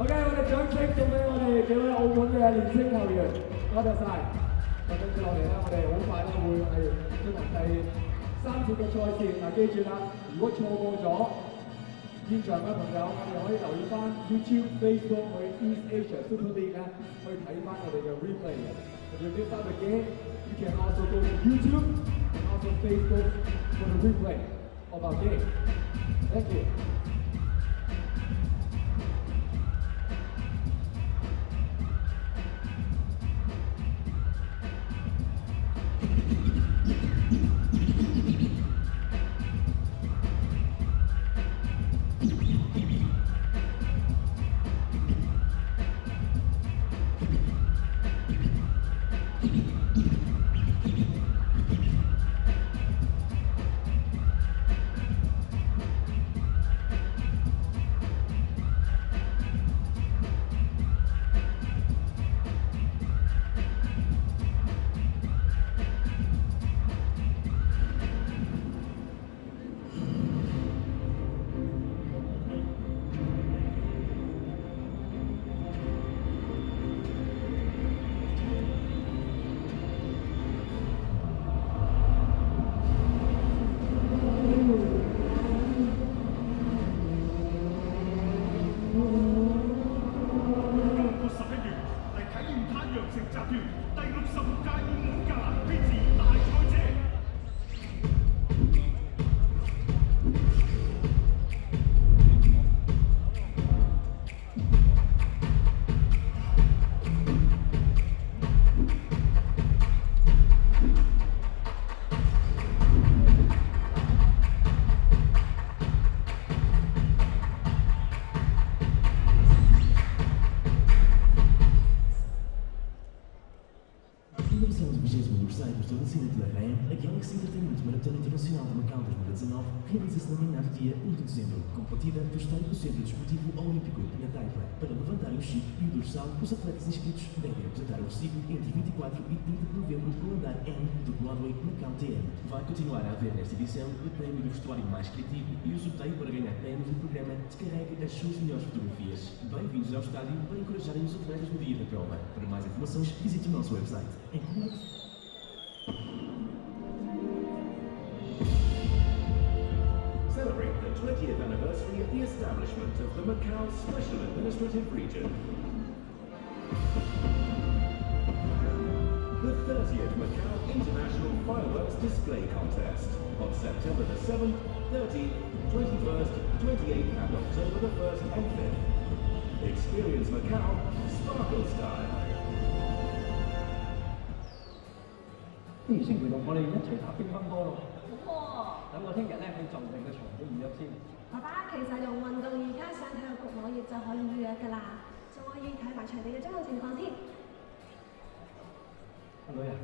OK， 我哋掌聲送俾我哋幾位澳門嘅年青球員，多謝晒。咁跟住落嚟咧，我哋好快咧會係進行第3節嘅賽事。嗱，記住啦，如果錯過咗現場嘅朋友，我哋可以留意翻 YouTube、Facebook 去 East Asia Super League 咧，去睇翻我哋嘅 replay 嘅。If you miss out the game, you can also go to YouTube and also Facebook for the replay of our game. Thank you. Realiza-se no reinado dia 1 de dezembro, com partida do Estádio do Centro Desportivo Olímpico na Taipa. Para levantarem o chip e o dorsal, os atletas inscritos devem apresentar o recibo entre 24 e 30 de novembro no andar N do Broadway Macau TN. Vai continuar a haver nesta edição o prémio do vestuário mais criativo e o sorteio para ganhar prémios do programa Descarregue as suas melhores fotografias. Bem-vindos ao estádio para encorajarem os atletas no dia da prova. Para mais informações, visite o nosso website. Celebrate the 20th anniversary of the establishment of the Macau Special Administrative Region. The 30th Macau International Fireworks Display Contest on September the 7th, 30th, 21st, 28th and October the 1st and 5th. Experience Macau Sparkle Style. 不如星期六我哋一齊打乒乓波咯。等我聽日咧去就定嘅場地預約先。爸爸，其實用運動而家上體育局網頁就可以預約㗎啦，仲可以睇埋場地嘅租用情況添。阿女啊，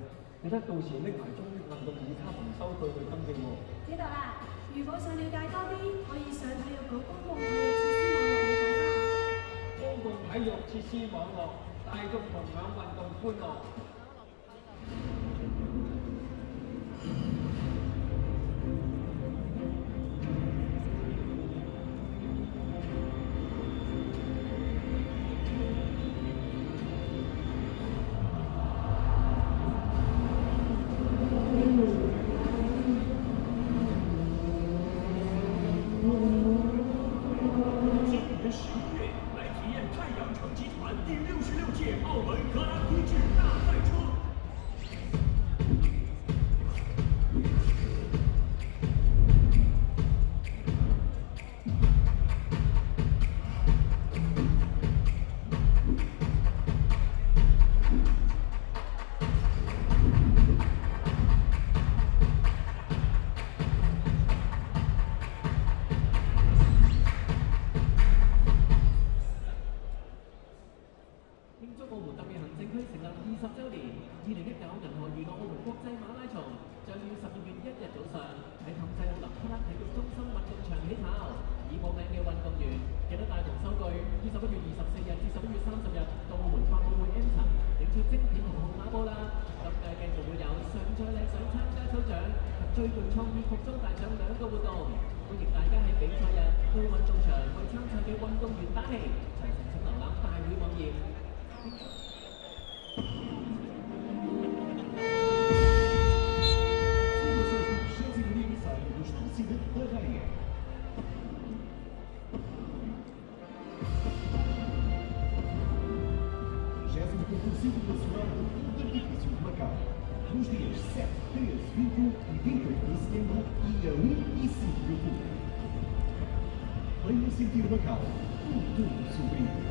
記得到時拎埋中運動椅卡同收據去登記喎。知道啦，如果想了解多啲，可以上體育局公共體育設施網絡去睇啦。公共體育設施網絡，大眾同享運動歡樂。来体验太阳城集团第66届澳门荷兰昆剧大赛波啦。咁繼續會有上菜領賞參加抽獎及最具創意服裝大獎兩個活動，歡迎大家喺比賽日到運動場為參賽嘅運動員打氣。詳情請瀏覽大會網頁。Nos dias 7, 13, 21 e 28 de setembro e a 1 e 5 de outubro. Venha sentir Macau, tudo sorrindo.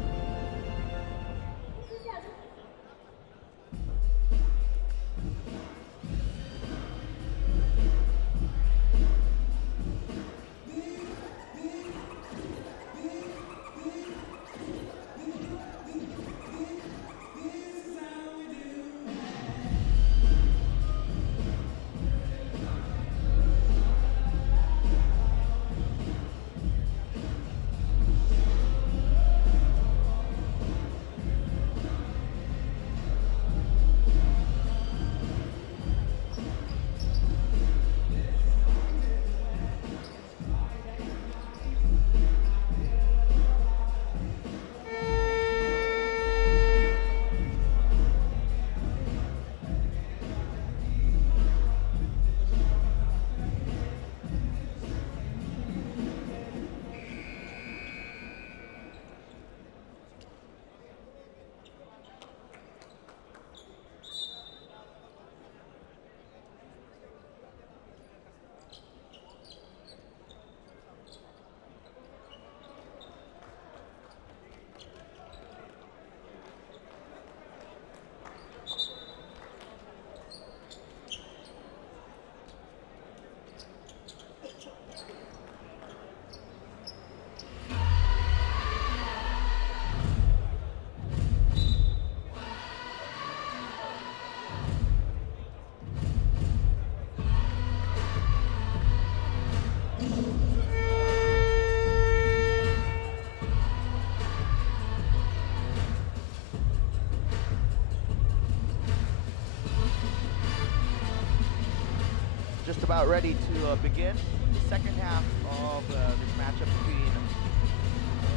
Just about ready to begin the second half of this matchup between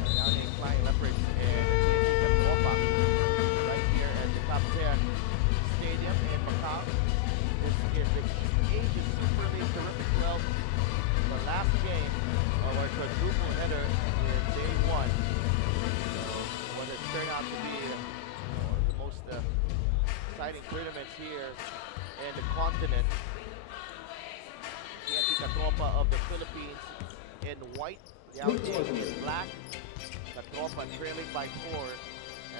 Liaoning Flying Leopards and the TNT Katropa right here at the Katropa Stadium in Macau. This is the Asian Super League Terrific 12, the last game of our quadruple header in day one. So what has turned out to be the most exciting tournaments here in the continent. TNT Katropa of the Philippines in white, Liaoning in black. Katropa trailing by 4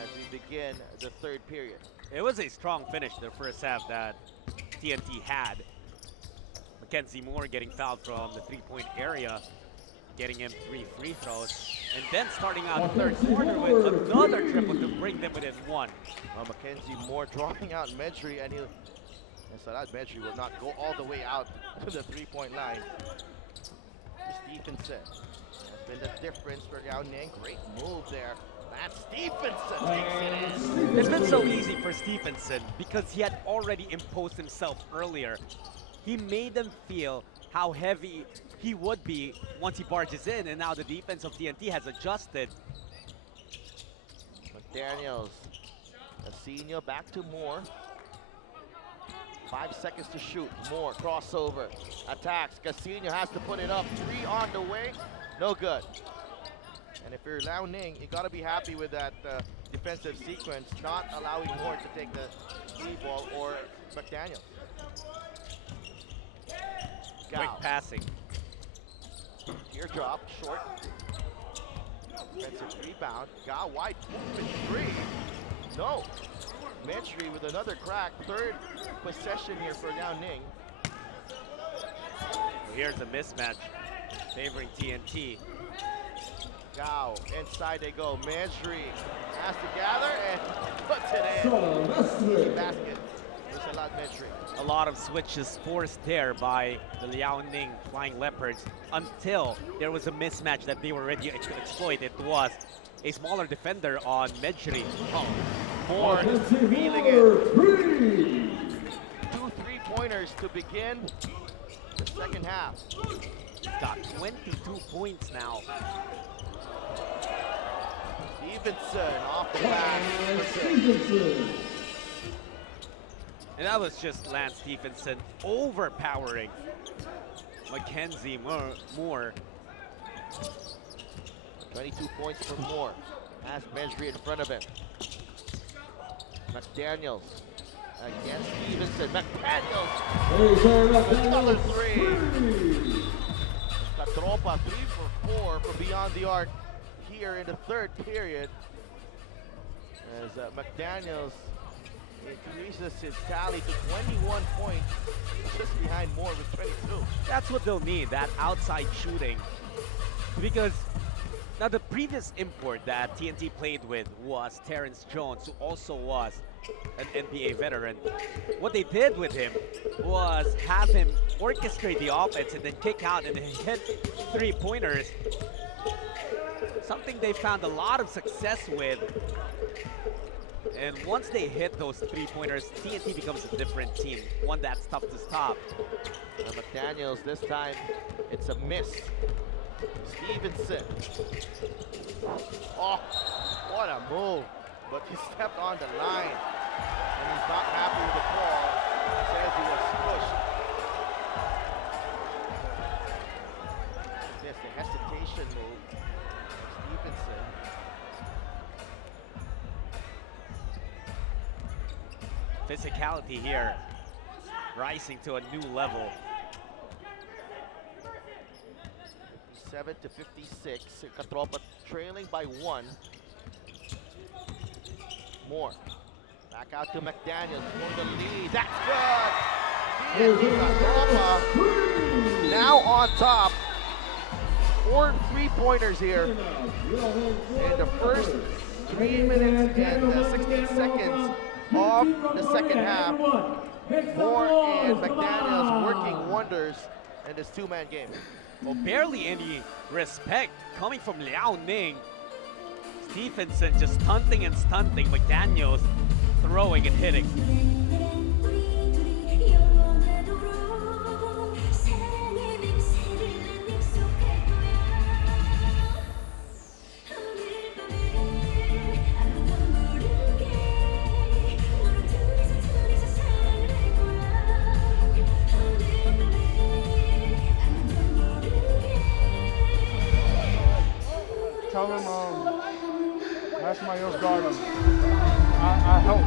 as we begin the third period. It was a strong finish the first half that TNT had. Mackenzie Moore getting fouled from the three-point area, getting him 3 free throws, and then starting out the third quarter with another triple to bring them within 1. Mackenzie Moore drawing out Medri, and so that Medri will not go all the way out to the three-point line. Stephenson has been the difference for Liaoning. Great move there. Matt Stephenson takes it in. It's been so easy for Stephenson because he had already imposed himself earlier. He made them feel how heavy he would be once he barges in, and now the defense of TNT has adjusted. McDaniels, Casino back to Moore. 5 seconds to shoot. Moore, crossover, attacks. Casino has to put it up. 3 on the way. No good. And if you're Liaoning, you got to be happy with that defensive sequence, not allowing Moore to take the three ball or McDaniel. Quick passing. Teardrop, short. Defensive rebound. Gao wide open 3. No. Medri with another crack. Third possession here for Liaoning. Here's a mismatch favoring TNT. Gao, inside they go. Medri has to gather and puts it in. Basket. There's a lot Medri. A lot of switches forced there by the Liaoning Flying Leopards until there was a mismatch that they were ready to exploit. It was a smaller defender on Medri. Oh, Moore is feeling it. pointers to begin the second half. He's got 22 points now. Stevenson off the back. And that was just Lance Stephenson overpowering Mackenzie Moore. 22 points for Moore. Has Mesri in front of him. McDaniels against Stevenson. McDaniels! Another three. Katropa 3 for 4 from beyond the arc here in the third period. As McDaniels increases his tally to 21 points, just behind Moore with 22. That's what they'll need, that outside shooting. Because now the previous import that TNT played with was Terrence Jones, who also was an NBA veteran. What they did with him was have him orchestrate the offense and then kick out and hit three-pointers. Something they found a lot of success with. And once they hit those three-pointers, TNT becomes a different team, one that's tough to stop. McDaniels, this time it's a miss. Stevenson. Oh, what a move. But he stepped on the line. And he's not happy with the call. He says he was pushed. Yes, the hesitation move. Stevenson. Physicality here, rising to a new level. 57 to 56. Katropa trailing by 1. Moore. Back out to McDaniels for the lead. That's good! Katropa now on top. 4 3-pointers here in the first 3 minutes and 16 seconds of the second half. Moore and McDaniels working wonders in this two-man game. Well, barely any respect coming from Liaoning. Stephenson just stunting and stunting. McDaniels throwing and hitting. Tell him, have somebody else guard him. I help. I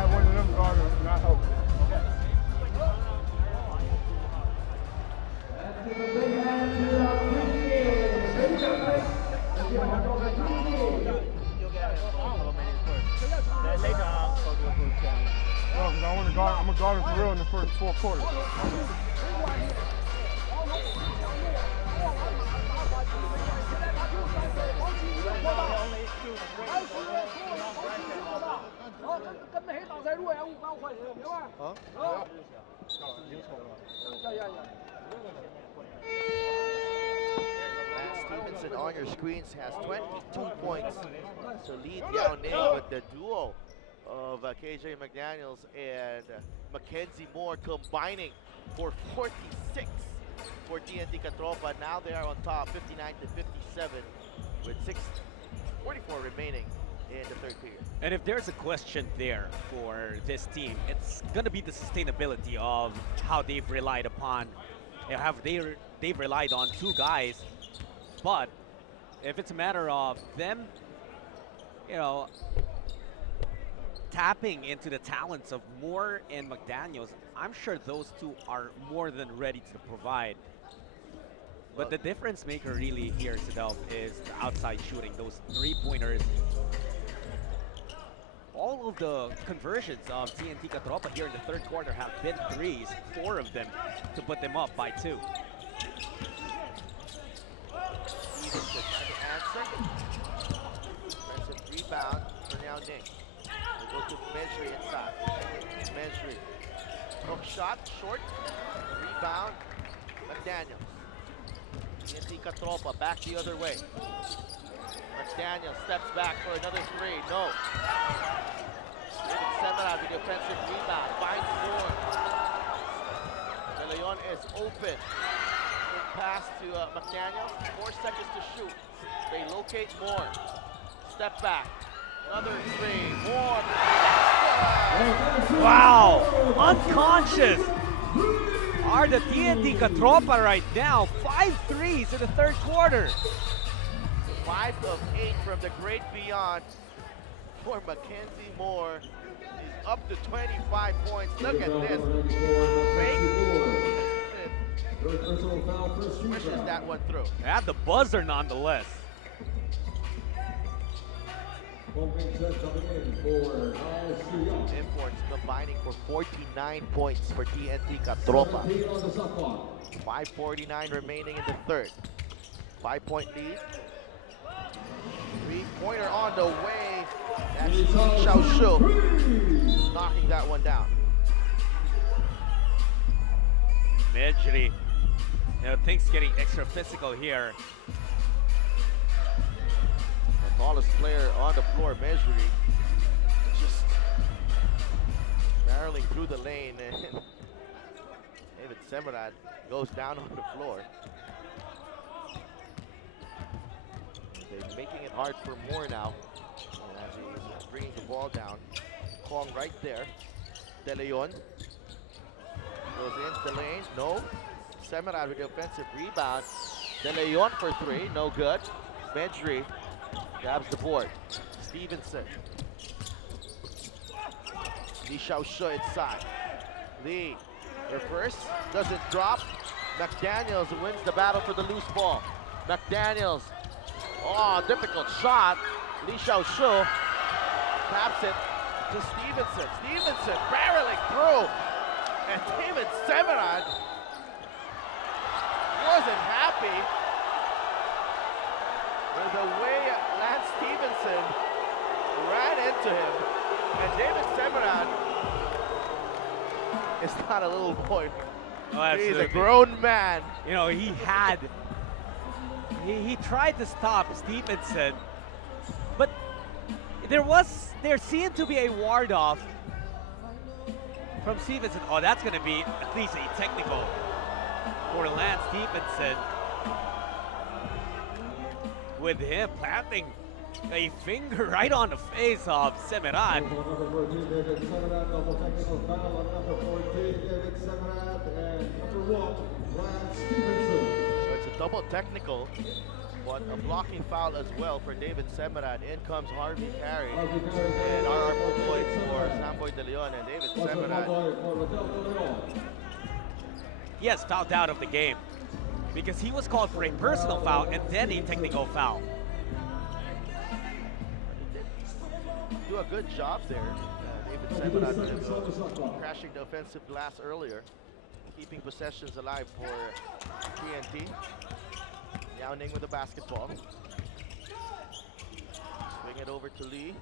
have one of them guard him, and I help. No, because I want to guard. I'm gonna guard him for real in the first 4 quarters. Stevenson on your screens has 22 points to lead Liaoning, but the duo of KJ McDaniels and Mackenzie Moore combining for 46 for TNT Katropa. Now they are on top, 59 to 57, with 6:44 remaining in the third period. And if there's a question there for this team, it's going to be the sustainability of how they've relied upon, they've relied on 2 guys. But if it's a matter of them, tapping into the talents of Moore and McDaniels, I'm sure those 2 are more than ready to provide. But the difference maker really here, Sidel, is the outside shooting, those 3-pointers. All of the conversions of TNT Katropa here in the third quarter have been threes, 4 of them to put them up by 2. Stevenson trying to answer. Defensive rebound for Liaoning. They go to Mesri inside. Mesri. Hook shot, short. Rebound. McDaniels. TNT Katropa back the other way. McDaniels steps back for another 3. No. David Semara with the offensive rebound. Finds Moore. is open. Pass to McDaniels. 4 seconds to shoot. They locate Moore. Step back. Another three. Moore. Wow, unconscious are the TNT Katropa right now. 5 threes in the third quarter. 5 of 8 from the great beyond for Mackenzie Moore. He's up to 25 points. Look at this. Pushes that one through. At the buzzer nonetheless. Imports combining for 49 points for TNT Katropa. 5:49 remaining in the third. 5-point lead. 3-pointer on the way. That's Lee Xiaoshu knocking that one down. Mejri, things getting extra physical here. The tallest player on the floor, Mejri, just barreling through the lane, and David Semerad goes down on the floor. They're making it hard for Moore now as he's bringing the ball down. Kong right there. De Leon goes into the lane. No. Semerad with the offensive rebound. De Leon for 3. No good. Mejri grabs the board. Stevenson. Lee Xiaoshu inside. Lee reverse. Doesn't drop. McDaniels wins the battle for the loose ball. McDaniels. Oh, difficult shot. Lee Xiaoshu taps it to Stevenson. Stevenson barreling through. And David Semerad wasn't happy with the way Lance Stevenson ran into him. And David Semerad is not a little boy. Oh, he's a grown man. You know, he tried to stop Stevenson, but there seemed to be a ward off from Stevenson. Oh, that's going to be at least a technical for Lance Stevenson, with him planting a finger right on the face of Semerad. So it's a double technical, but a blocking foul as well for David Semerad. In comes Harvey Carey and RR Popoy for Samboy De Leon, and David Semerad. He has fouled out of the game because he was called for a personal foul and then a technical foul. Do a good job there, David Semerad, crashing the offensive glass earlier, keeping possessions alive for TNT. Liaoning with the basketball. Swing it over to Lee.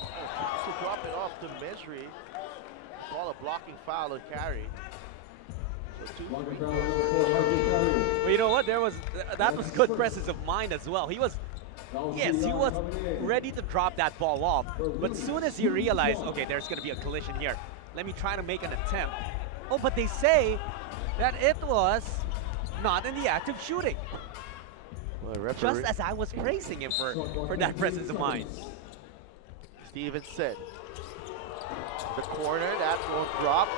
Oh, to drop it off to Mejri. Call a blocking foul on Carey. So 2 free throws. Well, you know what? That was good presence of mind as well. He was ready to drop that ball off, but as soon as he realized, okay, there's going to be a collision here, let me try to make an attempt. Oh, but they say that it was not in the act of shooting. Well, just as I was praising him for that presence of mind. Stevenson. The corner, that won't drop.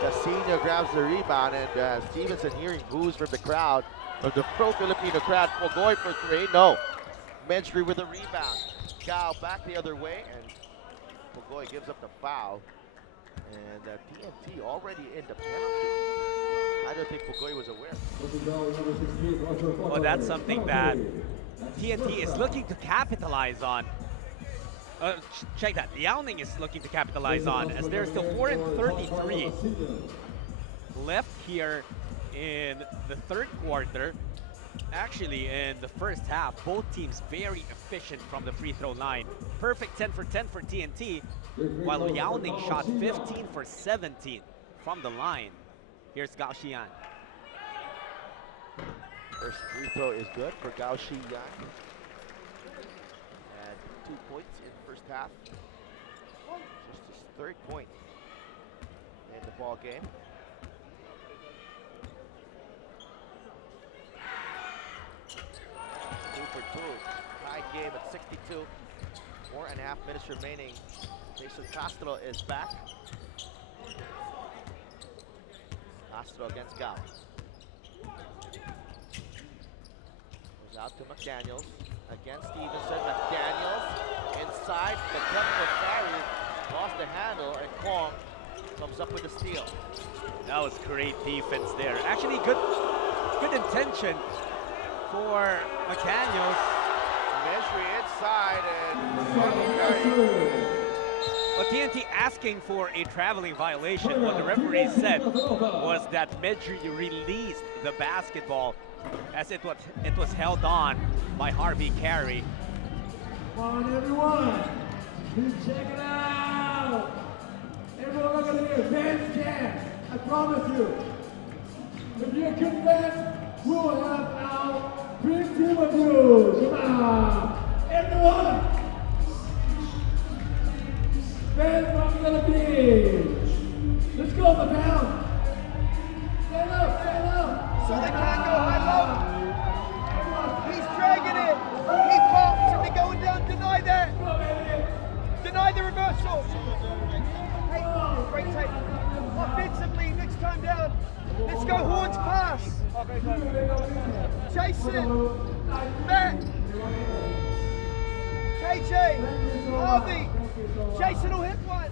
Casino grabs the rebound, and Stevenson hearing boos from the crowd, from the pro-Filipino crowd. Pogoy for 3, no. Mejri with a rebound. Gao back the other way, and Pogoy gives up the foul. And TNT already in the penalty. I don't think Pogoy was aware. Well, that's something that TNT is looking to capitalize on. Check that. Liaoning is looking to capitalize on, as there's still 4:33 left here in the third quarter. Actually, in the first half, both teams very efficient from the free throw line. Perfect 10 for 10 for TNT, while Liaoning shot 15 for 17 from the line. Here's Gao Xian. First free throw is good for Gao Xian. And 2 points in the first half. Just his 3rd point in the ball game. for 2. Tie game at 62. 4.5 minutes remaining. Jason Castro is back. Castro against Gao. Goes out to McDaniels. Against Stevenson. McDaniels inside. The Katropa carry. Lost the handle, and Kwong comes up with the steal. That was great defense there. Actually, good intention for McDaniels. Measry inside and But TNT asking for a traveling violation. What the referee said was that Medri released the basketball as it was held on by Harvey Carey. Come on, everyone. Check it out. Everyone look at here. Fans can. I promise you. If you're a good fan, we'll have our dream team of you. Come on. Everyone. Fans from the beach. Let's go, McCown. Stand up, stand up. So they can't go high low. He's dragging it. He pops and they're going down. Deny that. Deny the reversal. Hey, great take. Offensively, next time down. Let's go Horns pass. Jason. Matt. KJ. Harvey. Jason will hit one.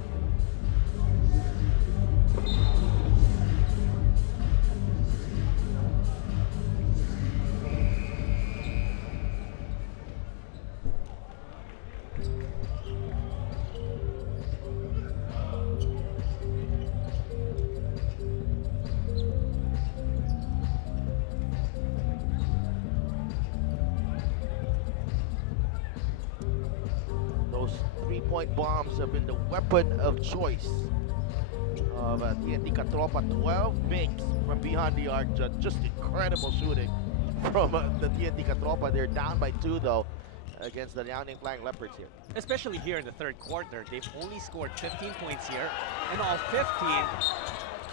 Those three-point bombs have been the weapon of choice of TNT Katropa. 12 makes from behind the arc. Just incredible shooting from the TNT Katropa. They're down by 2 though against the Liaoning Flying Leopards here. Especially here in the third quarter, they've only scored 15 points here, and all 15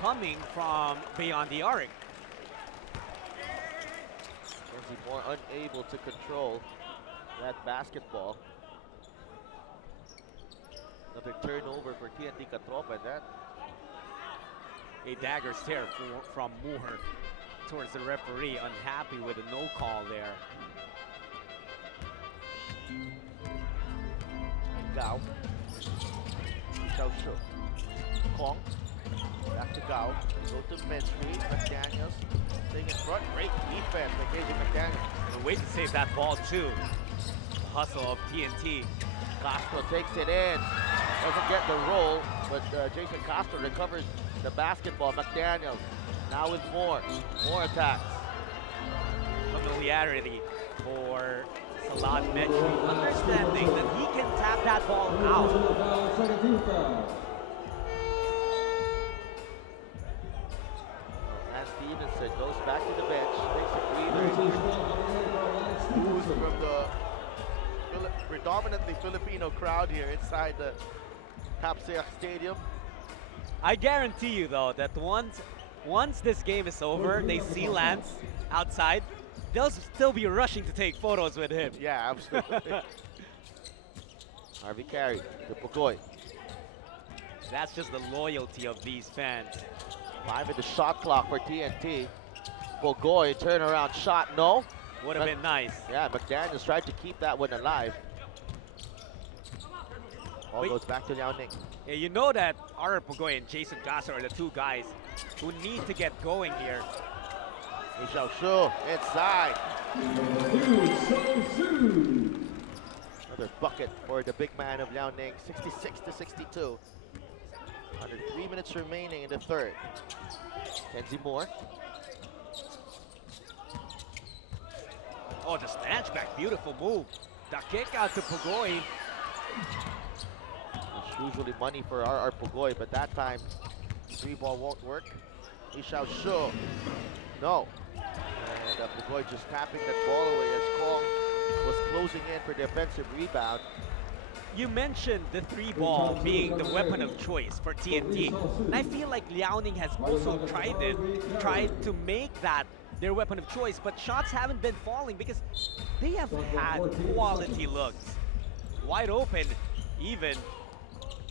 coming from beyond the arc. Kenzie Moore unable to control that basketball. Another turnover for TNT Katropa, and that A dagger stare from Moore towards the referee, unhappy with a no call there. Gao. Xiao Shu. Kong. Back to Gao. Go to Medsri. McDaniels. Staying in front. Great defense by KJ McDaniels. And a way to save that ball too. The hustle of TNT. Castro takes it in. Doesn't get the roll, but Jason Castro recovers the basketball. McDaniels now with Moore. More attacks. Familiarity for Salah Medri, understanding that he can tap that ball out. And Stevenson goes back to the bench, takes a breather. Moves from the predominantly Filipino crowd here inside the Tapseach Stadium. I guarantee you though that once this game is over, they see Lance outside, they'll still be rushing to take photos with him. Yeah, absolutely. Harvey Carey to Pugoy. That's just the loyalty of these fans. 5 in the shot clock for TNT. Pugoy, turnaround shot, no. Would have been nice. Yeah, McDaniels tried to keep that one alive. Ball goes back to Liaoning. Yeah, you know that Ara Pugoy and Jason Gasser are the two guys who need to get going here. Xiao Shu inside. Another bucket for the big man of Liaoning, 66-62. Under 3 minutes remaining in the third. Kenzie Moore. Oh, the snatch back, beautiful move. The kick out to Pugoy. It's usually money for RR Pugoy, but that time, 3-ball won't work. Xiao Shu, no. And Pugoy just tapping that ball away as Kong was closing in for the offensive rebound. You mentioned the 3-ball being the weapon of choice for TNT. And I feel like Liaoning has also tried to make that their weapon of choice, but shots haven't been falling because they have had quality looks. Wide open, even,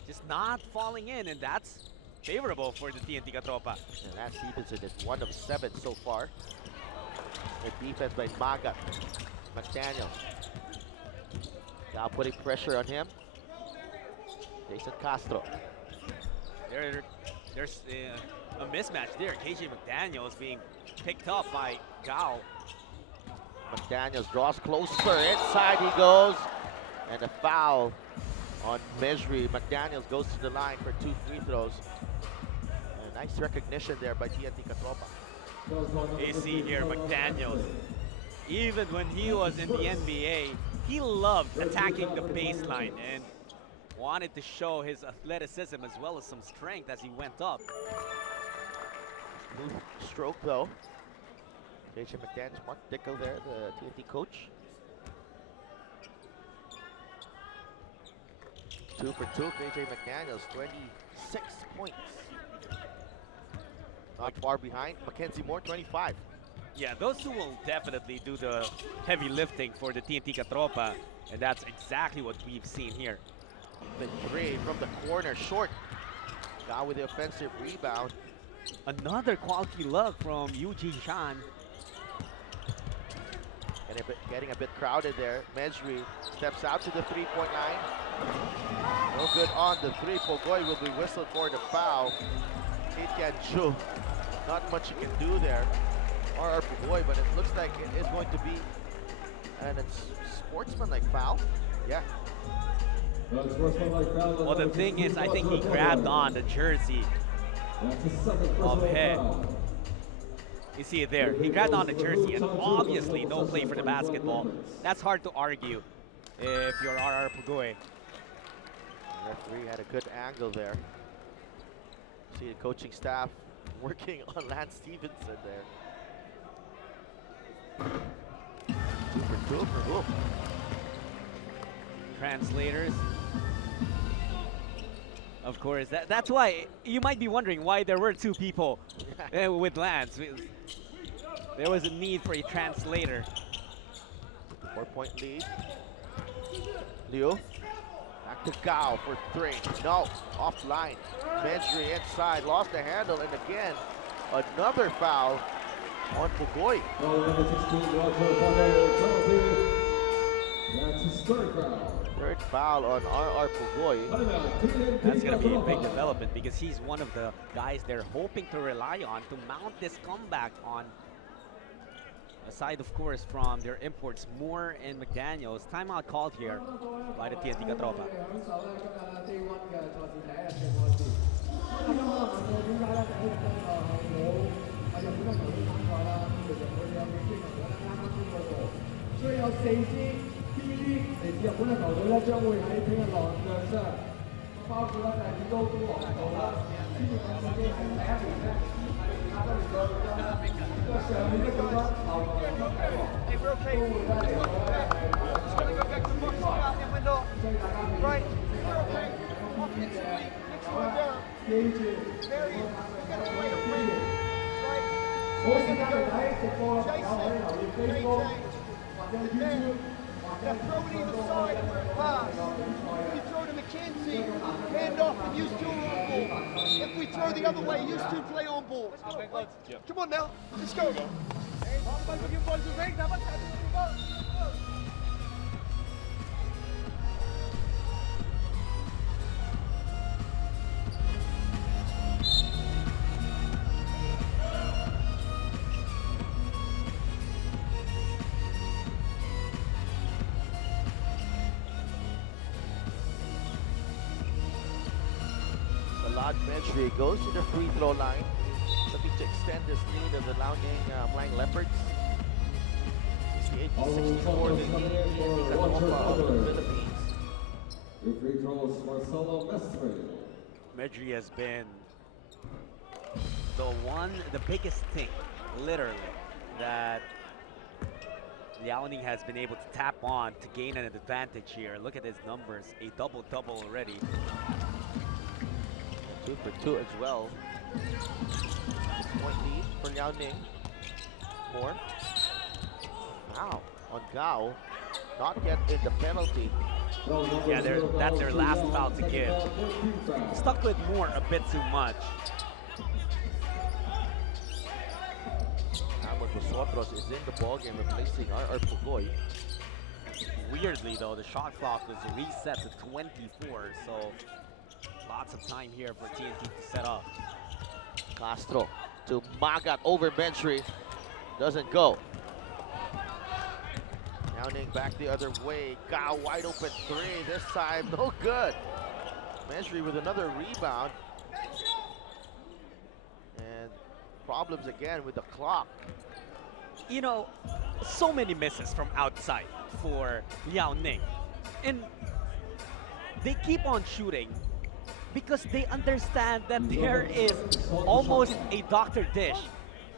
just not falling in, and that's favorable for the TNT Katropa. And that Stevenson is 1 of 7 so far. The defense by Magat. McDaniels. Now putting pressure on him. Jason Castro. There's a mismatch there. KJ McDaniels being picked up by Gao. McDaniels draws closer. Inside he goes. And a foul on Mesri. McDaniels goes to the line for 2 free throws. And nice recognition there by TNT Katropa. You see here, McDaniels, even when he was in the NBA, he loved attacking the baseline and wanted to show his athleticism as well as some strength as he went up. Smooth stroke though. JJ McDaniels, Mark Dicko there, the TNT coach. 2 for 2, KJ McDaniels, 26 points. Not far behind, Mackenzie Moore, 25. Yeah, those two will definitely do the heavy lifting for the TNT Katropa, and that's exactly what we've seen here. The 3 from the corner, short. Got with the offensive rebound. Another quality look from Eugene Chan. And getting a bit crowded there. Mesri steps out to the 3-point line. No good on the 3. Pogoy will be whistled for the foul. Etienne Chu, not much you can do there. RR Pogoy, but it looks like it is going to be an sportsmanlike foul. Yeah. Well, the thing is, I think he grabbed on the jersey of He. You see it there. He grabbed on the jersey, and obviously no play for the basketball. That's hard to argue if you're RR Pugoy. The referee had a good angle there. See the coaching staff working on Lance Stevenson there. 2 for 2 for who? Translators. Of course, that's why you might be wondering why there were 2 people with Lance. There was a need for a translator. 4-point lead. Liu. Back to Gao for 3. No, offline. Mesri inside, lost the handle, and again, another foul on Pugoy. That's his third foul. 3rd foul on RR Pugoy. That's going to be a big development because he's one of the guys they're hoping to rely on to mount this comeback on. Aside, of course, from their imports, Moore and McDaniels. Timeout called here by the TNT Katropa. Hey, we're okay. Let's go back to the box out and window. Right. We're okay. Offensively, next one down. Marion, we gotta play a win. Right? Jason, KJ, and then now throw it either side for a pass. If we throw to McKenzie, hand off and use 2 on ball. If we throw the other way, use 2 play on ball. Come on now, let's go. Salad Mesri goes to the free throw line, looking to extend this lead of the Liaoning Flying Leopards. 68-64 the lead of the Philippines. Free throws for Solo Mesri. Medri has been the biggest thing, literally, that Liaoning has been able to tap on to gain an advantage here. Look at his numbers, a double-double already. 2 for 2 as well. 6-point lead for Liaoning. More. Wow, on Gao. Not yet in the penalty. Yeah, that's their last foul to give. Stuck with Moore a bit too much. Amon Vosotros is in the ballgame replacing R.R. Pugoy. Weirdly though, the shot clock was reset to 24, so lots of time here for TNT to set up. Castro to Magat over Benchry. Doesn't go. Liaoning back the other way. Gao wide open three. This time, no good. Benchry with another rebound. And problems again with the clock. You know, so many misses from outside for Liaoning. And they keep on shooting because they understand that there is almost a Dr. Dish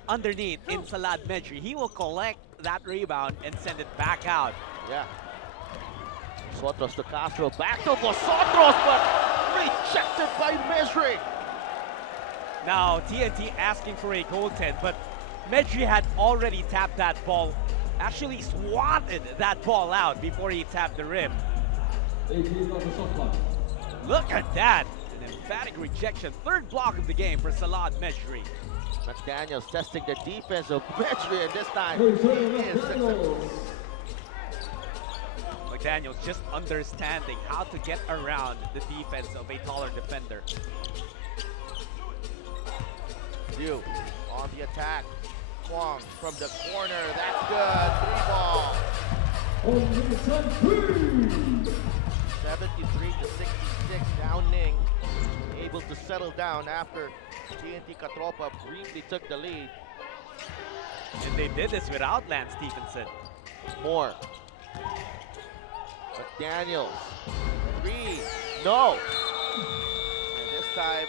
underneath in Salad Medri. He will collect that rebound and send it back out. Yeah. Vosotros to Castro. Back to Vosotros, but rejected by Medri. Now TNT asking for a goaltend, but Medri had already tapped that ball, actually swatted that ball out before he tapped the rim. Look at that, an emphatic rejection. Third block of the game for Salad Medri. McDaniels testing the defense of Medri, and this time he is successful. McDaniels just understanding how to get around the defense of a taller defender. Liu on the attack. Kwong from the corner. That's good. 73 to 66. Liaoning able to settle down after TNT Katropa briefly took the lead. And they did this without Lance Stephenson. More. McDaniels. Three. No. And this time,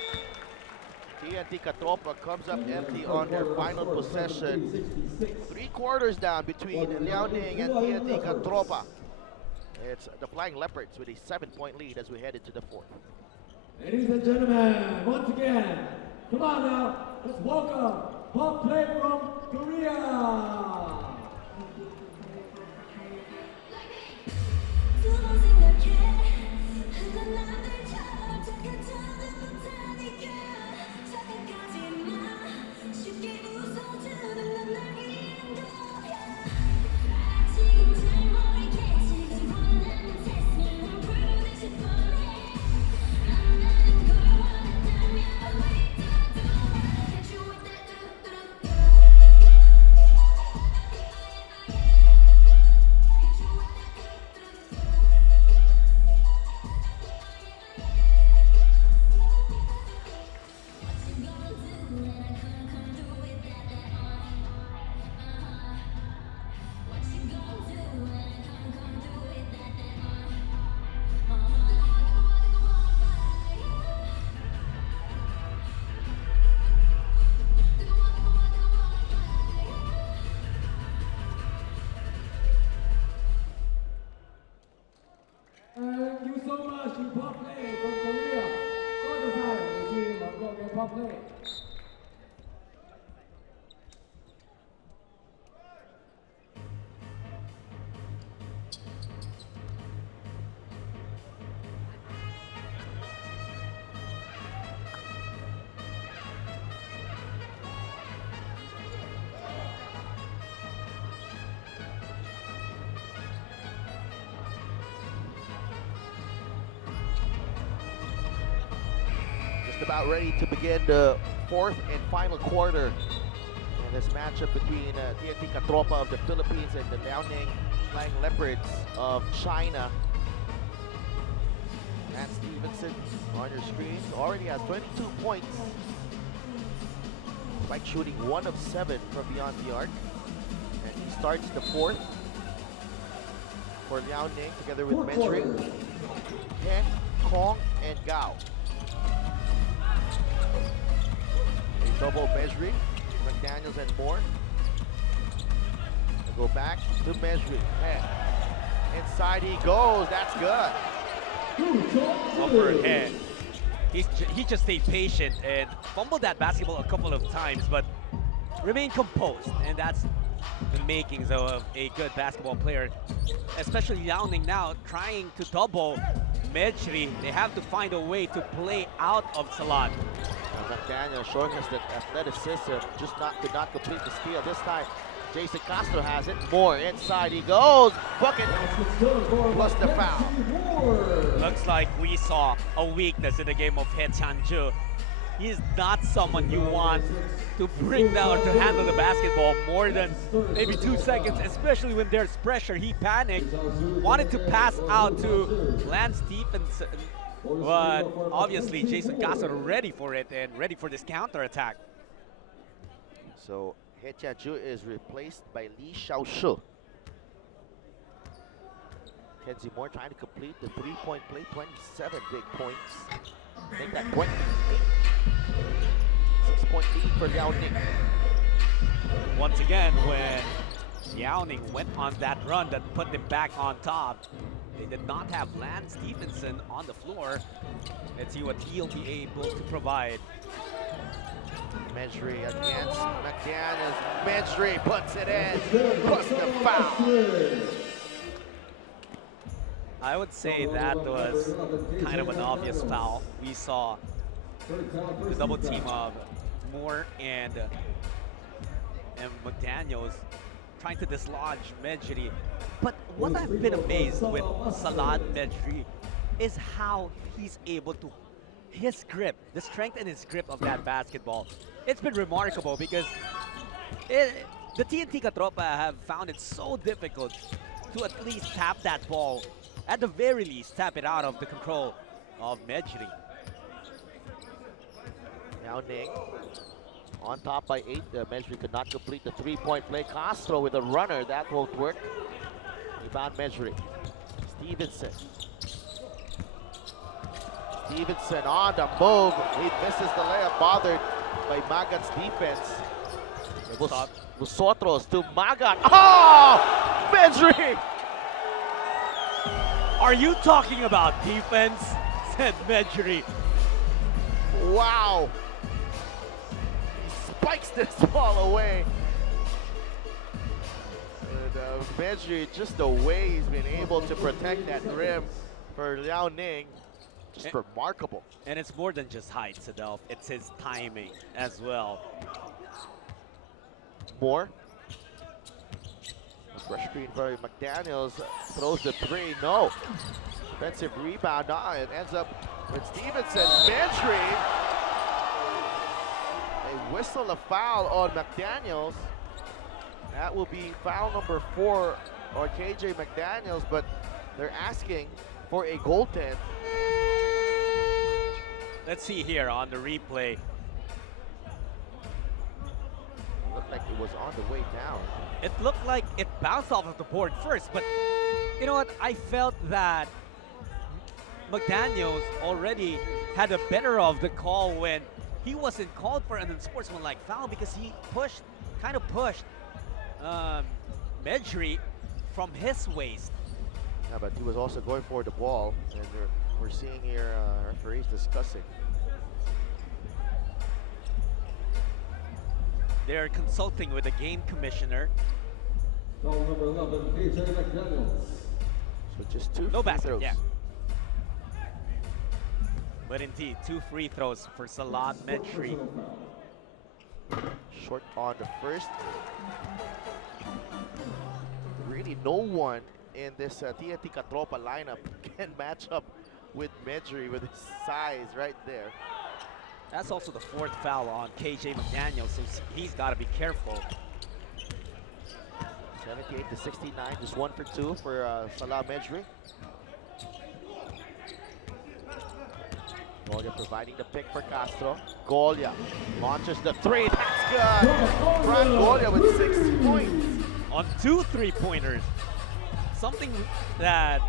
TNT Katropa comes up empty on their final possession. 3 quarters down between Liaoning and TNT Katropa. It's the Flying Leopards with a 7-point lead as we head into the fourth. Ladies and gentlemen, once again, come on now, let's welcome Pop Play from Korea. Thank you so much to Pop Play from Korea. All the time, the team of Pop Play. About ready to begin the fourth and final quarter in this matchup between TNT Katropa of the Philippines and the Liaoning Flying Leopards of China. Matt Stevenson on your screen already has 22 points, despite shooting 1 of 7 from beyond the arc, and he starts the fourth for Liaoning together with Medri, Ken, Kong, and Gao. Double Medri, McDaniels and Moore. Go back to Medri. Inside he goes, that's good. Upper head. He just stayed patient and fumbled that basketball a couple of times, but remained composed. And that's the makings of a good basketball player, especially Liaoning now trying to double Mejri. They have to find a way to play out of Salat. McDaniel showing us that athleticism, just could not complete the steal. This time, Jason Castro has it. More inside he goes. Bucket plus the foul. Looks like we saw a weakness in the game of He Chanju. He's not someone you want to bring down to handle the basketball more than maybe 2 seconds, especially when there's pressure. He panicked, wanted to pass out to Lance Stephenson, but obviously Jason Castro ready for it and ready for this counter attack. So He Chanju is replaced by Lee Xiaoshu. Kenzie Moore trying to complete the three-point play, 27 big points. Make that 28. 6-point lead for Liaoning. Once again, when Liaoning went on that run that put them back on top, they did not have Lance Stephenson on the floor. Let's see what he'll be able to provide. Mejri against McDaniels. Mejri puts it in, plus the foul. I would say that was kind of an obvious foul. We saw the double team of Moore and McDaniels trying to dislodge Mejri. But what I've been amazed with Salat Mejri is how he's able to, his grip, the strength in his grip of that basketball. It's been remarkable because the TNT Katropa have found it so difficult to at least tap that ball. At the very least, tap it out of the control of Mejri. Liaoning on top by 8. Mejri could not complete the three-point play. Castro with a runner, that won't work. Rebound Mejri. Stevenson. Stevenson on the move. He misses the layup, bothered by Magat's defense. Busotros to Magat. Oh! Mejri! Are you talking about defense? Said Mejri. Wow. He spikes this ball away. And Mejri, just the way he's been able to protect that rim for Liaoning, just remarkable. And it's more than just height, Sadelf. It's his timing as well. Moore. Fresh screen for McDaniels, throws the three, no. Defensive rebound, it ends up with Stevenson. Mejri, they whistle a foul on McDaniels. That will be foul number 4 on KJ McDaniels, but they're asking for a goaltend. Let's see here on the replay. Looked like it was on the way down. It looked like it bounced off of the board first, but you know what? I felt that McDaniels already had a better of the call when he wasn't called for an unsportsmanlike foul because he kind of pushed Mejri from his waist. Yeah, but he was also going for the ball, and we're seeing here referees discussing. They're consulting with the game commissioner. Foul number 11, KJ McDaniels. So just 2 No free basket, throws. yeah. But indeed, 2 free throws for Salat Mejri. Short on the first. Really no one in this TNT Katropa lineup can match up with Mejri with his size right there. That's also the 4th foul on KJ McDaniels, so he's got to be careful. 78-69, just 1 for 2 for Salat Mejri. Golia providing the pick for Castro. Golia launches the 3, that's good! Fran Golia with 6 points. On 2 3-pointers. Something that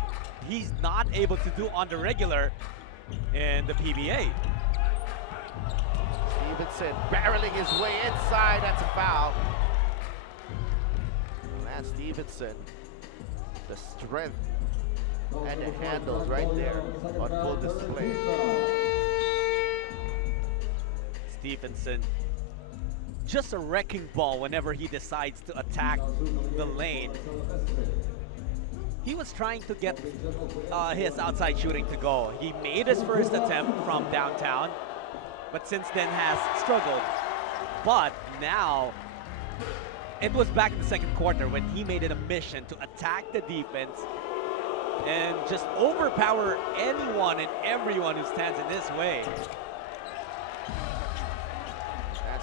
he's not able to do on the regular in the PBA. Stevenson barreling his way inside, that's a foul. Lance Stevenson, the strength and the handles right there on full display. Stevenson just a wrecking ball whenever he decides to attack the lane. He was trying to get his outside shooting to go. He made his first attempt from downtown, but since then has struggled. But now, it was back in the second quarter when he made it a mission to attack the defense and just overpower anyone and everyone who stands in his way.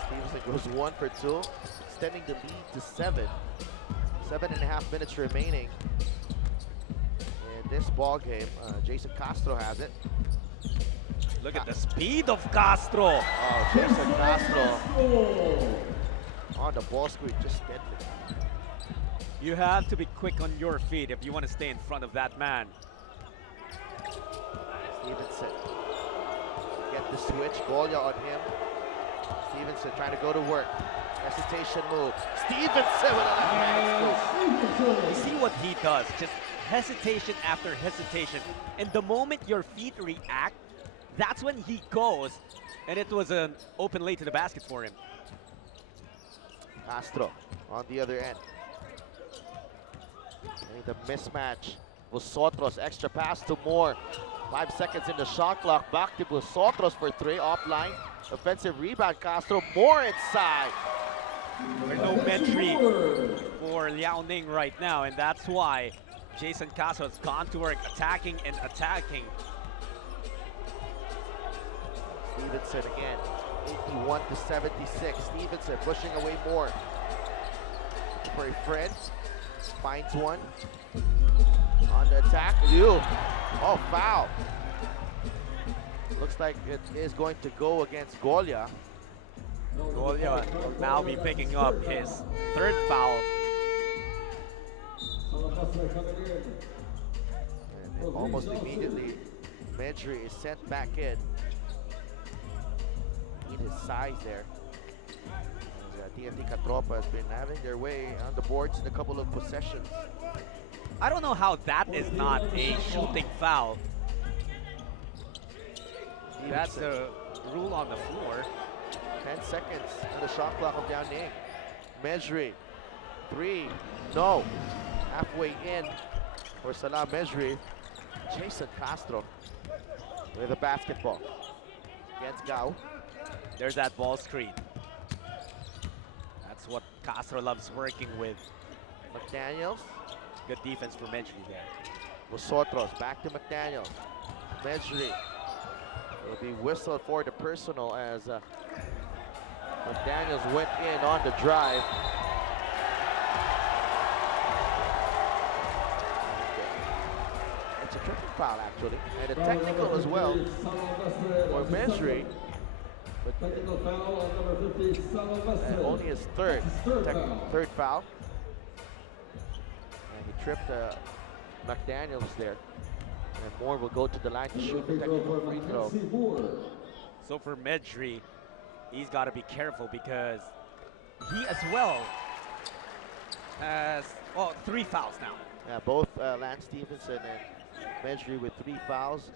Stevenson goes 1 for 2, extending the lead to 7. 7.5 minutes remaining in this ball game. Jason Castro has it. Look at the speed of Castro. Oh, Jason Castro on the ball screen, just deadly. You have to be quick on your feet if you want to stay in front of that man. Stevenson get the switch, Golia on him. Stevenson trying to go to work. Hesitation move. Stevenson with a left-handed scoop. You see what he does, just hesitation after hesitation. And the moment your feet react, that's when he goes. And it was an open lane to the basket for him. Castro on the other end. And the mismatch. Vosotros, extra pass to Moore. 5 seconds in the shot clock. Back to Vosotros for 3, offline. Offensive rebound, Castro. More inside. There's no entry for Liaoning right now, and that's why Jason Castro has gone to work, attacking and attacking. Stevenson again, 81 to 76. Stevenson pushing away more. For a friend, finds one. On the attack, Liu. Oh, foul. Looks like it is going to go against Golia. Golia will now be picking up his 3rd foul. And then almost immediately, Medri is sent back in. Need his size there. TNT Katropa has been having their way on the boards in a couple of possessions. I don't know how that is not a shooting foul. That's the rule on the floor. 10 seconds on the shot clock of Liaoning. Medri, 3, no. Halfway in for Salah Medri. Jason Castro with a basketball against Gao. There's that ball screen. That's what Castro loves working with. McDaniels. Good defense for Medri there. Vosotros back to McDaniels. Medri will be whistled for the personal as McDaniels went in on the drive. It's a triple foul actually, and a technical as well for Medri. And only his third foul. And he tripped McDaniels there. And Moore will go to the line to shoot the technical free throw. So for Medri, he's got to be careful because he as well has 3 fouls now. Yeah, both Lance Stevenson and Medri with 3 fouls.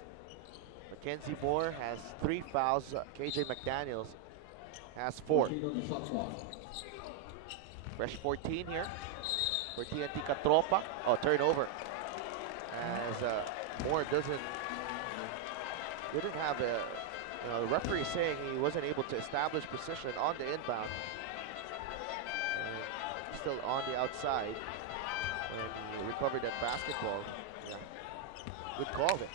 Mackenzie Moore has 3 fouls. KJ McDaniels has 4. Fresh 14 here for TNT Katropa. Oh, turnover. As Moore didn't have a, the referee saying he wasn't able to establish position on the inbound. And still on the outside. And he recovered that basketball. Yeah. Good call there.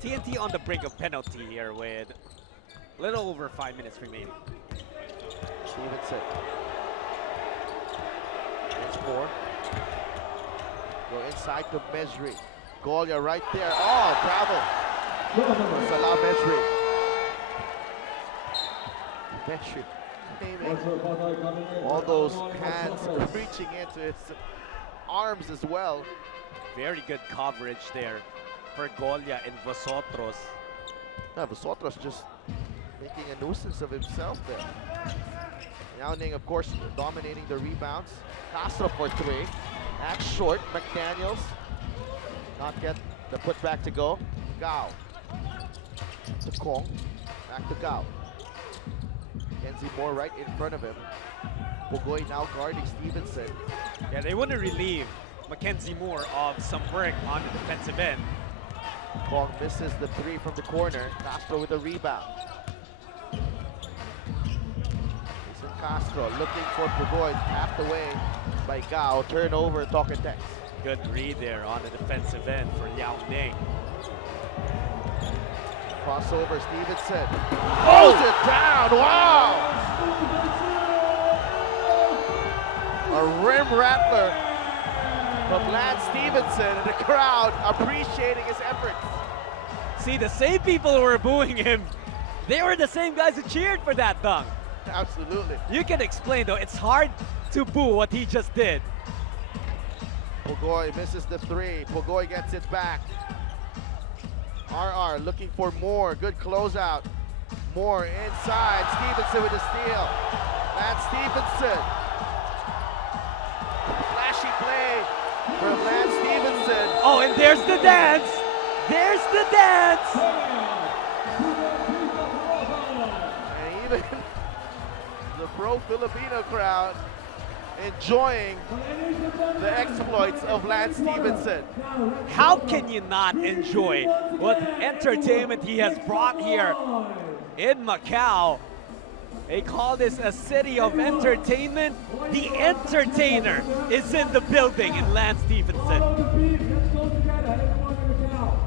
TNT on the brink of penalty here with a little over 5 minutes remaining. Stevenson. Once more. Go inside to Medri. Golia right there. Oh, travel. Salah Medri. Medri aiming. All those hands reaching into his arms as well. Very good coverage there for Golia and Vosotros. Yeah, Vosotros just making a nuisance of himself there. Liaoning, of course, dominating the rebounds. Castro for 3. That's short. McDaniels not get the putback to go. Gao to Kong. Back to Gao. Mackenzie Moore right in front of him. Pugoy now guarding Stevenson. Yeah, they want to relieve Mackenzie Moore of some work on the defensive end. Kong misses the three from the corner. Castro with a rebound. Jason Castro looking for Pugoy, tapped away by Gao. Turnover, talk and text. Good read there on the defensive end for Liaoning. Crossover, Stevenson. Throws it down, wow! A rim rattler from Lance Stevenson, and the crowd appreciating his efforts. See, the same people who were booing him, they were the same guys who cheered for that dunk. Absolutely. You can explain though, it's hard to boo what he just did. Pugoy misses the three. Pugoy gets it back. RR looking for Moore. Good closeout. Moore inside. Stevenson with the steal. Lance Stevenson. Flashy play from Lance Stevenson. Oh, and there's the dance. There's the dance. And even the pro-Filipino crowd enjoying the exploits of Lance Stevenson. How can you not enjoy what entertainment he has brought here in Macau? They call this a city of entertainment. The entertainer is in the building in Lance Stevenson. Let's go together, everyone in the crowd.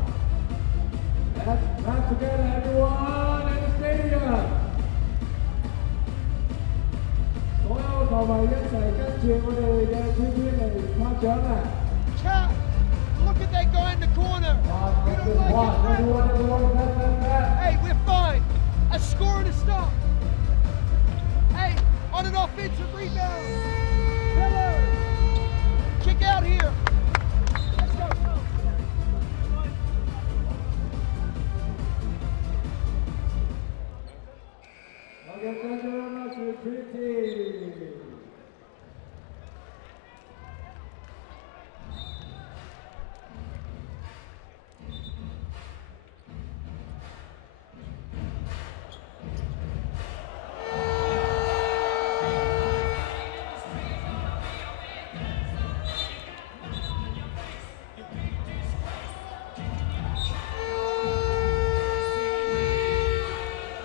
Let's together, everyone in the stadium. 所有球迷一齊跟住我哋嘅 TNT 嚟拍掌啊！ Cat, look at that guy in the corner. You don't like it? Everyone, Hey, we're fine. A score and a stop. Hey, on an offensive rebound. Hello. Kick out here. Let's go. Okay, thank you very much, TNT.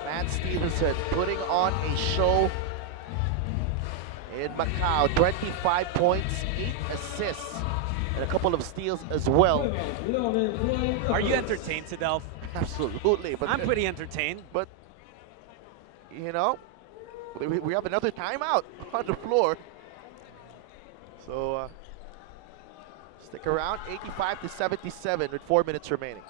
Lance Stevenson putting on a show in Macau. 25 points, 8 assists, and a couple of steals as well. Are you entertained, Sidelf? Absolutely. But I'm pretty entertained. But, you know, we have another timeout on the floor. So, stick around. 85-77 with 4 minutes remaining.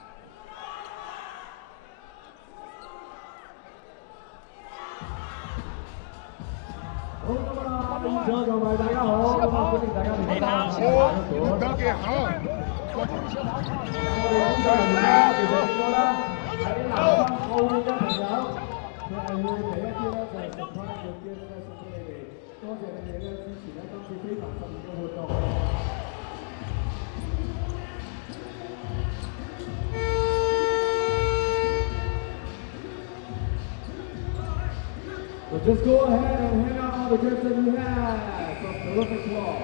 So just go ahead and hand out all the gifts that you have from Terrific Claw.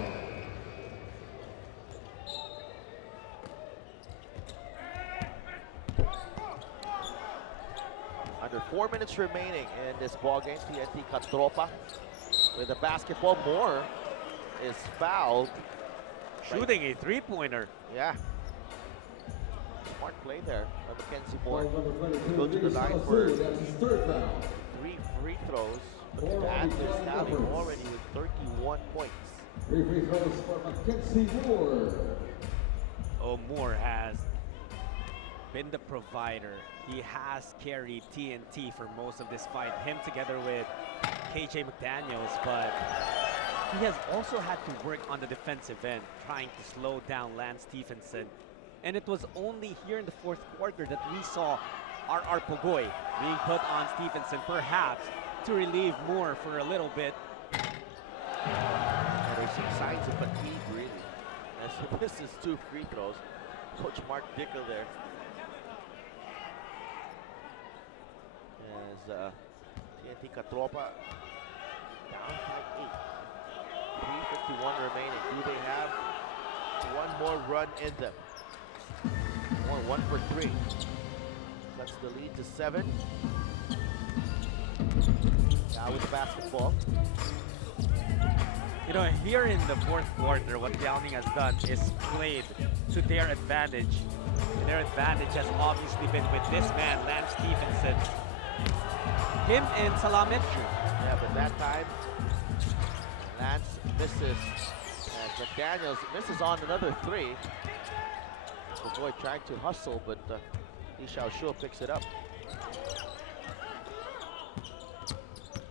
Under 4 minutes remaining in this ball game. TNT Katropa with a basketball. Moore is fouled. Shooting a three-pointer. Yeah. Smart play there by Mackenzie Moore. Go to the line for 3 free throws. But to add to his tally already with 31 points. 3 free throws for Mackenzie Moore. Oh, Moore has been the provider. He has carried TNT for most of this fight. Him together with KJ McDaniels, but he has also had to work on the defensive end, trying to slow down Lance Stevenson. And it was only here in the fourth quarter that we saw RR Pugoy being put on Stevenson, perhaps to relieve Moore for a little bit. And there's some signs of fatigue, really, as he misses 2 free throws. Coach Mark Dickel there. As TNT Katropa down by 8. 3:51 remaining. Do they have one more run in them? One for 3. Cuts the lead to 7. Now with basketball. You know, here in the fourth quarter, what Liaoning has done is played to their advantage. And their advantage has obviously been with this man, Lance Stephenson. Him and Salametry. Yeah, but that time, Lance misses. And McDaniels misses on another 3. The boy trying to hustle, but Li Xiaoshu picks it up.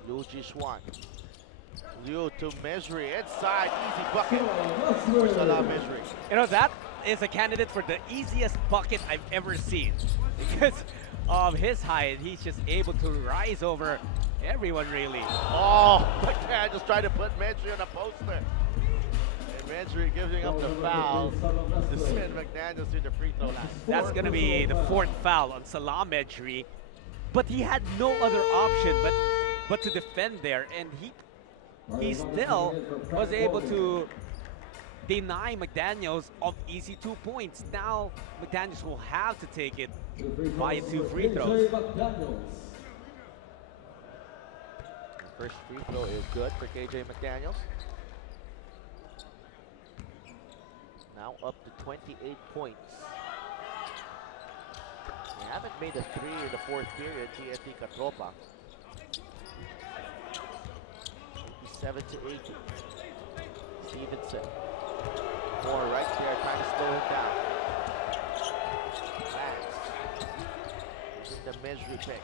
Liu Jishuan. Liu to Mesri, inside, easy bucket for Salah Mesri. You know, that is a candidate for the easiest bucket I've ever seen. Because of his height, he's just able to rise over everyone, really. Oh, McDaniels trying to put Mesri on a poster. And Mesri giving up the foul to send McDaniels to the free throw line. That's going to be the 4th foul on Salah Medri. But he had no other option but to defend there. And he still was able to deny McDaniels of easy 2 points. Now McDaniels will have to take it via 2 free throws. First free throw is good for KJ McDaniels. Now up to 28 points. They haven't made a 3 in the 4th period, TNT Katropa. 87-80. Stevenson. More right there, trying to slow him down. Lance. Using the Mesri pick.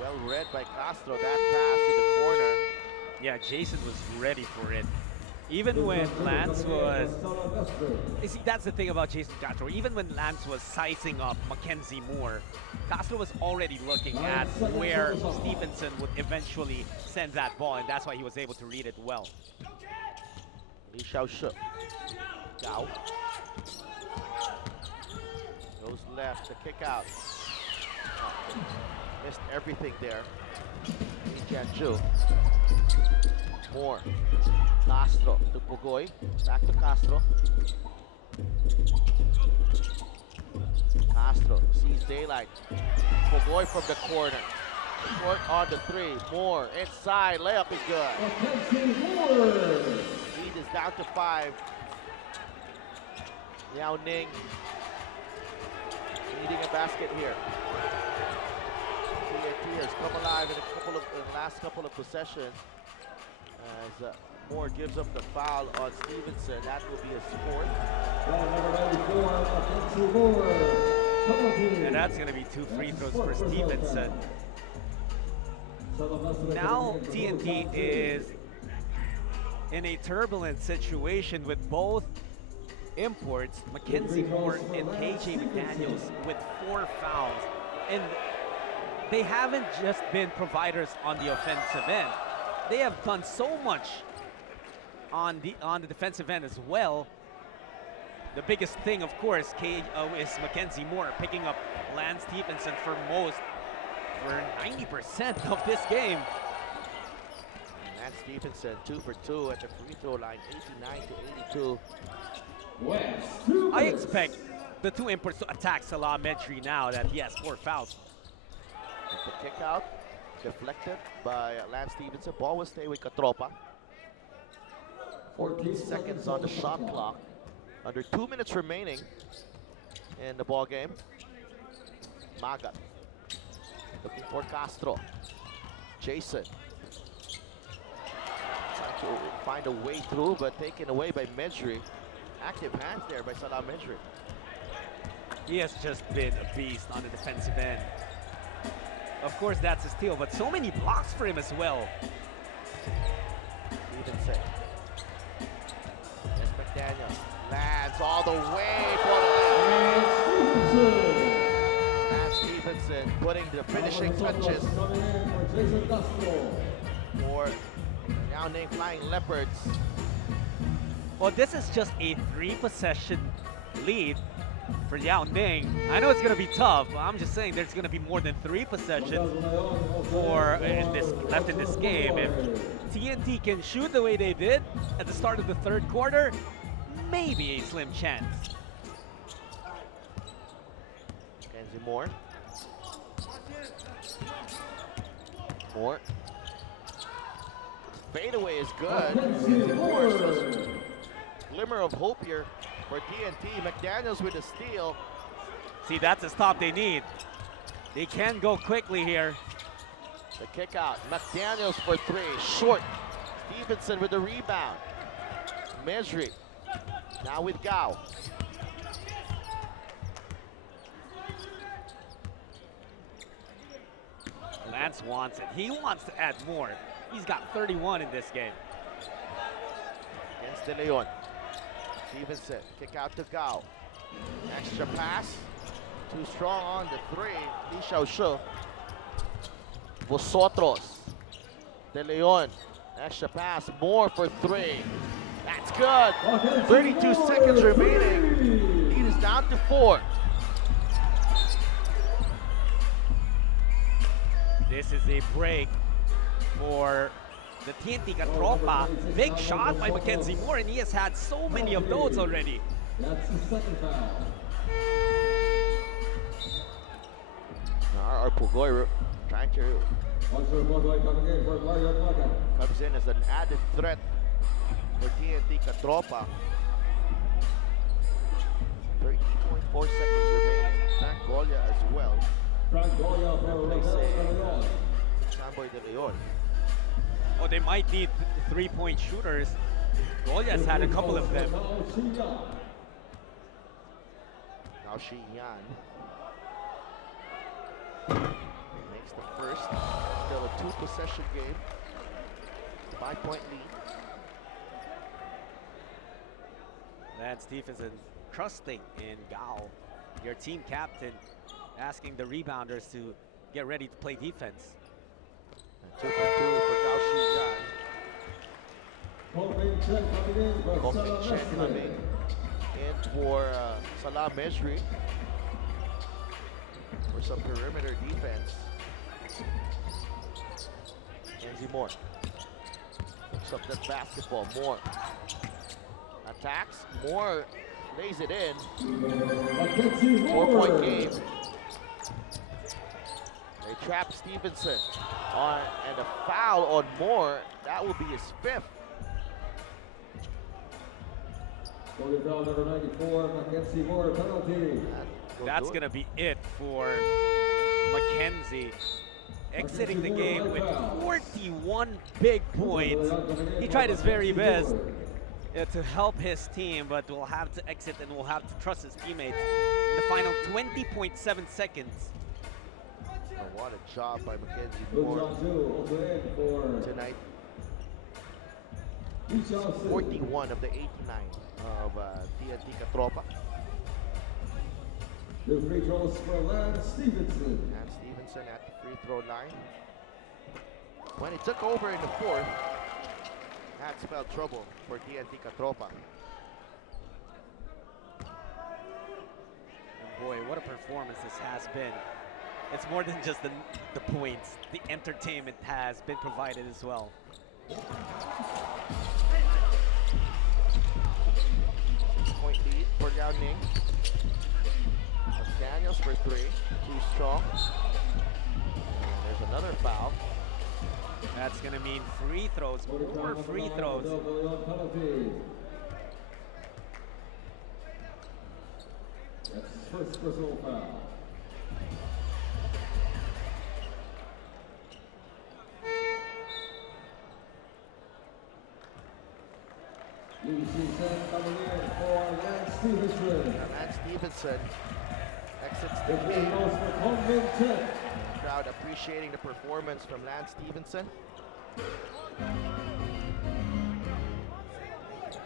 Well read by Castro, that pass to the corner. Yeah, Jason was ready for it. Even when Lance was... You see, that's the thing about Jason Castro. Even when Lance was sizing up Mackenzie Moore, Castro was already looking at where Stevenson would eventually send that ball, and that's why he was able to read it well. Li Xiaoshu. Gao. Goes left, the kick out. Oh, missed everything there. Li Jianzhu. Moore. Castro to Pugoy. Back to Castro. Castro sees daylight. Pugoy from the corner. Short on the 3. Moore inside. Layup is good. Lead is down to 5. Liaoning needing a basket here. TNT has come alive in the last couple of possessions. As Moore gives up the foul on Stevenson, that will be a 4th. And that's going to be 2 free throws for Stevenson. Now TNT is in a turbulent situation with both imports, Mackenzie Moore and KJ McDaniels, with 4 fouls. And they haven't just been providers on the offensive end. They have done so much on the defensive end as well. The biggest thing, of course, is Mackenzie Moore picking up Lance Stephenson for 90% of this game. Lance Stephenson 2 for 2 at the free throw line, 89-82. I expect the 2 imports to attack Salah Medri now that he has 4 fouls. The kick out deflected by Lance Stephenson. Ball will stay with Katropa. 14 seconds on the shot clock. Under 2 minutes remaining in the ball game. Magat looking for Castro. Jason trying to find a way through, but taken away by Medri. Active hands there by Salah Medri. He has just been a beast on the defensive end. Of course, that's a steal, but so many blocks for him as well. Stevenson. Yes, McDaniels. Lands all the way for the Lance Stephenson putting the finishing touches for Liaoning Flying Leopards. Well, this is just a 3-possession lead, for Liaoning. I know it's going to be tough, but I'm just saying there's going to be more than 3 possessions left in this game. If TNT can shoot the way they did at the start of the third quarter, maybe a slim chance. Kenzie Moore. Moore. Fadeaway is good. Kenzie Moore says glimmer of hope here for TNT. McDaniels with a steal. See, that's a stop they need. They can go quickly here. The kick out. McDaniels for 3. Short. Stevenson with the rebound. Mesri. Now with Gao. Lance wants it. He wants to add more. He's got 31 in this game. Against De Leon. Stevenson. Kick out to Gao. Extra pass. Too strong on the 3. Li Xiaoshu. Vosotros. De Leon. Extra pass. More for 3. That's good. 32 seconds remaining. Lead is down to 4. This is a break for the TNT Katropa. Big shot by Mackenzie Moore, and he has had so many of those already. That's the second foul. Our Pugoy trying to comes in as an added threat for TNT Katropa. 13.4 seconds remaining. Frank Golia as well. Frank Goya for Leon. Samboy De Leon. Oh, they might need 3-point shooters. Golia's had a couple of them. Now Shi Yan makes the first. Still a 2-possession game. 5-point lead. Lance Stephenson trusting in Gao, your team captain, asking the rebounders to get ready to play defense. And 2 for 2 for Gao Shi Yan. Kong Chen coming in for Salah Mesri for some perimeter defense. Kenzie Moore picks up that basketball. Moore attacks. Moore lays it in. 4-point game. They trap Stevenson and a foul on Moore. That will be his 5th. Foul number 94, Mackenzie Moore, penalty. That's going to be it for Mackenzie. Exiting the game with 41 big points. He tried his very best to help his team, but will have to exit and will have to trust his teammates in the final 20.7 seconds. Oh, what a job by Mackenzie Moore tonight. 41 of the 89 of TNT Katropa. The free throws for Lance Stephenson. And Stevenson at the free throw line. When he took over in the 4th, that spelled trouble for TNT Katropa. And boy, what a performance this has been. It's more than just the points. The entertainment has been provided as well. Point lead for Liaoning. Daniels for 3, too strong. And there's another foul. That's going to mean free throws, more free throws. That's his first personal foul. Coming in for Lance Stephenson. Lance Stephenson exits the game. Crowd appreciating the performance from Lance Stephenson.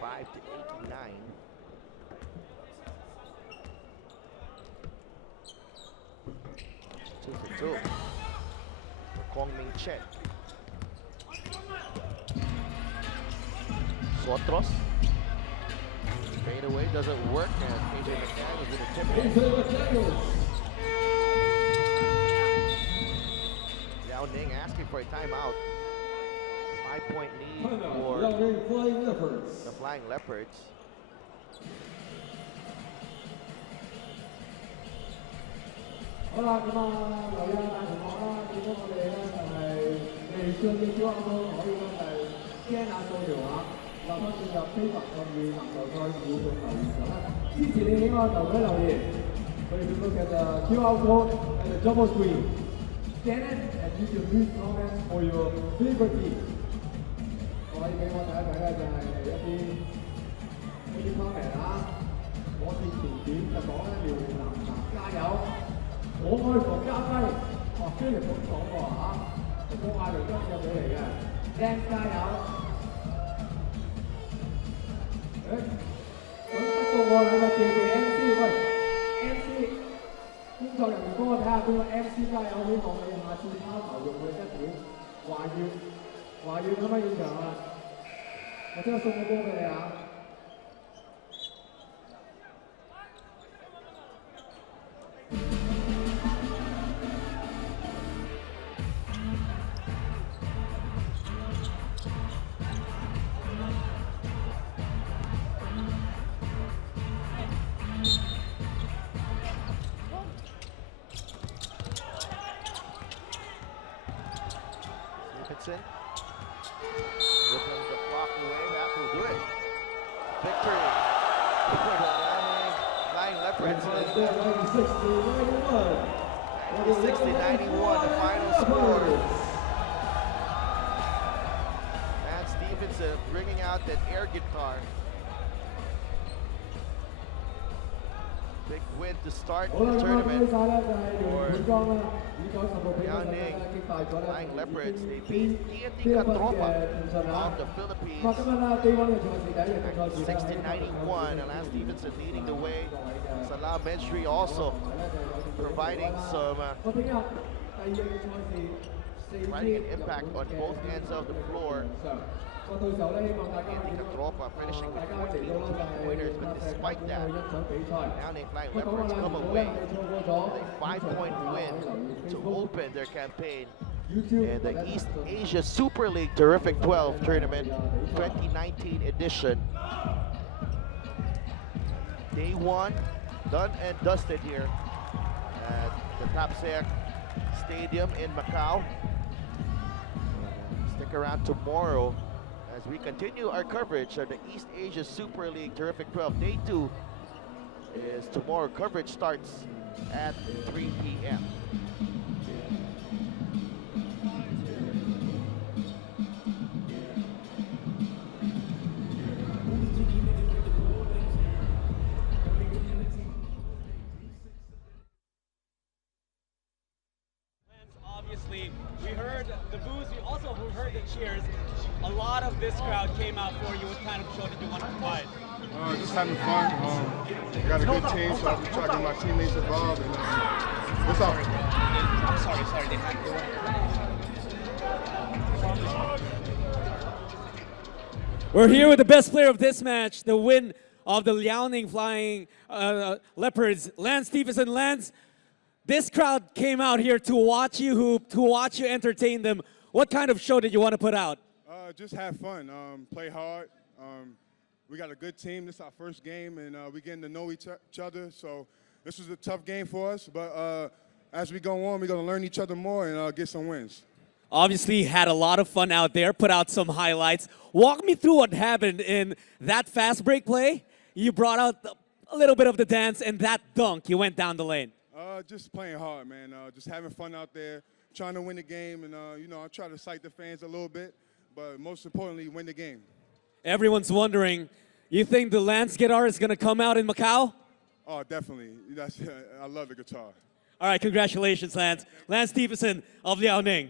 5 to 89. Two for 2 for Kong Ming Chen. Sotros. Fadeaway doesn't work, and AJ McDaniels in a tip. Liaoning asking for a timeout. 5-point lead for the Flying Leopards. QR code and the double screen. Scan it and you can leave comments for your favorite team. 可以俾我睇一睇咧，就係一啲 comment 啊，我見條片就講咧遼寧男加油，我愛房家輝，哦雖然咁講喎嚇，我嗌嚟張相俾嚟嘅 ，Lance 加油！誒，咁不過我兩個謝謝 MC， 喂 MC 工作人員幫我睇下邊個 MC 加油，希望你下次拋頭用佢一點，話要咁樣現場啊！我即刻送個波俾你啊！ Ripping the clock away, that will do it. Victory for the Flying Leopards. 60-91, the final score. And Stevenson bringing out that air guitar. Big win to start the tournament for Liaoning Flying Leopards. They beat TNT Katropa of the Philippines 60-91. And Lance Stevenson leading the way. Salah Menshri also providing some providing an impact on both ends of the floor. TNT Katropa finishing with 14 pointers, but despite that, Liaoning Flying Leopards come away with a 5-point win to open their campaign in the East Asia Super League Terrific 12 Tournament 2019 edition. Day 1 done and dusted here at the Tapsec Stadium in Macau. Stick around tomorrow as we continue our coverage of the East Asia Super League Terrific 12. Day 2 is tomorrow. Coverage starts at 3 p.m. Obviously, we heard the boos, we also heard the cheers. A lot of this crowd came out for you. What kind of show did you want to provide? Just having fun. Got a good team, so I'm trying to get my teammates involved. And it's all. I'm sorry. They had to. We're here with the best player of this match, the win of the Liaoning Flying Leopards, Lance Stevenson. Lance, this crowd came out here to watch you hoop, to watch you entertain them. What kind of show did you want to put out? Just have fun, play hard. We got a good team. This is our first game, and we're getting to know each other. So this was a tough game for us, but as we go on, we're going to learn each other more and get some wins. Obviously, had a lot of fun out there, put out some highlights. Walk me through what happened in that fast break play. You brought out a little bit of the dance, and that dunk, you went down the lane. Just playing hard, man. Just having fun out there, trying to win the game, and I try to excite the fans a little bit, but most importantly, win the game. Everyone's wondering, you think the Lance guitar is going to come out in Macau? Oh, definitely. I love the guitar. All right, congratulations, Lance. Lance Stevenson of Liaoning.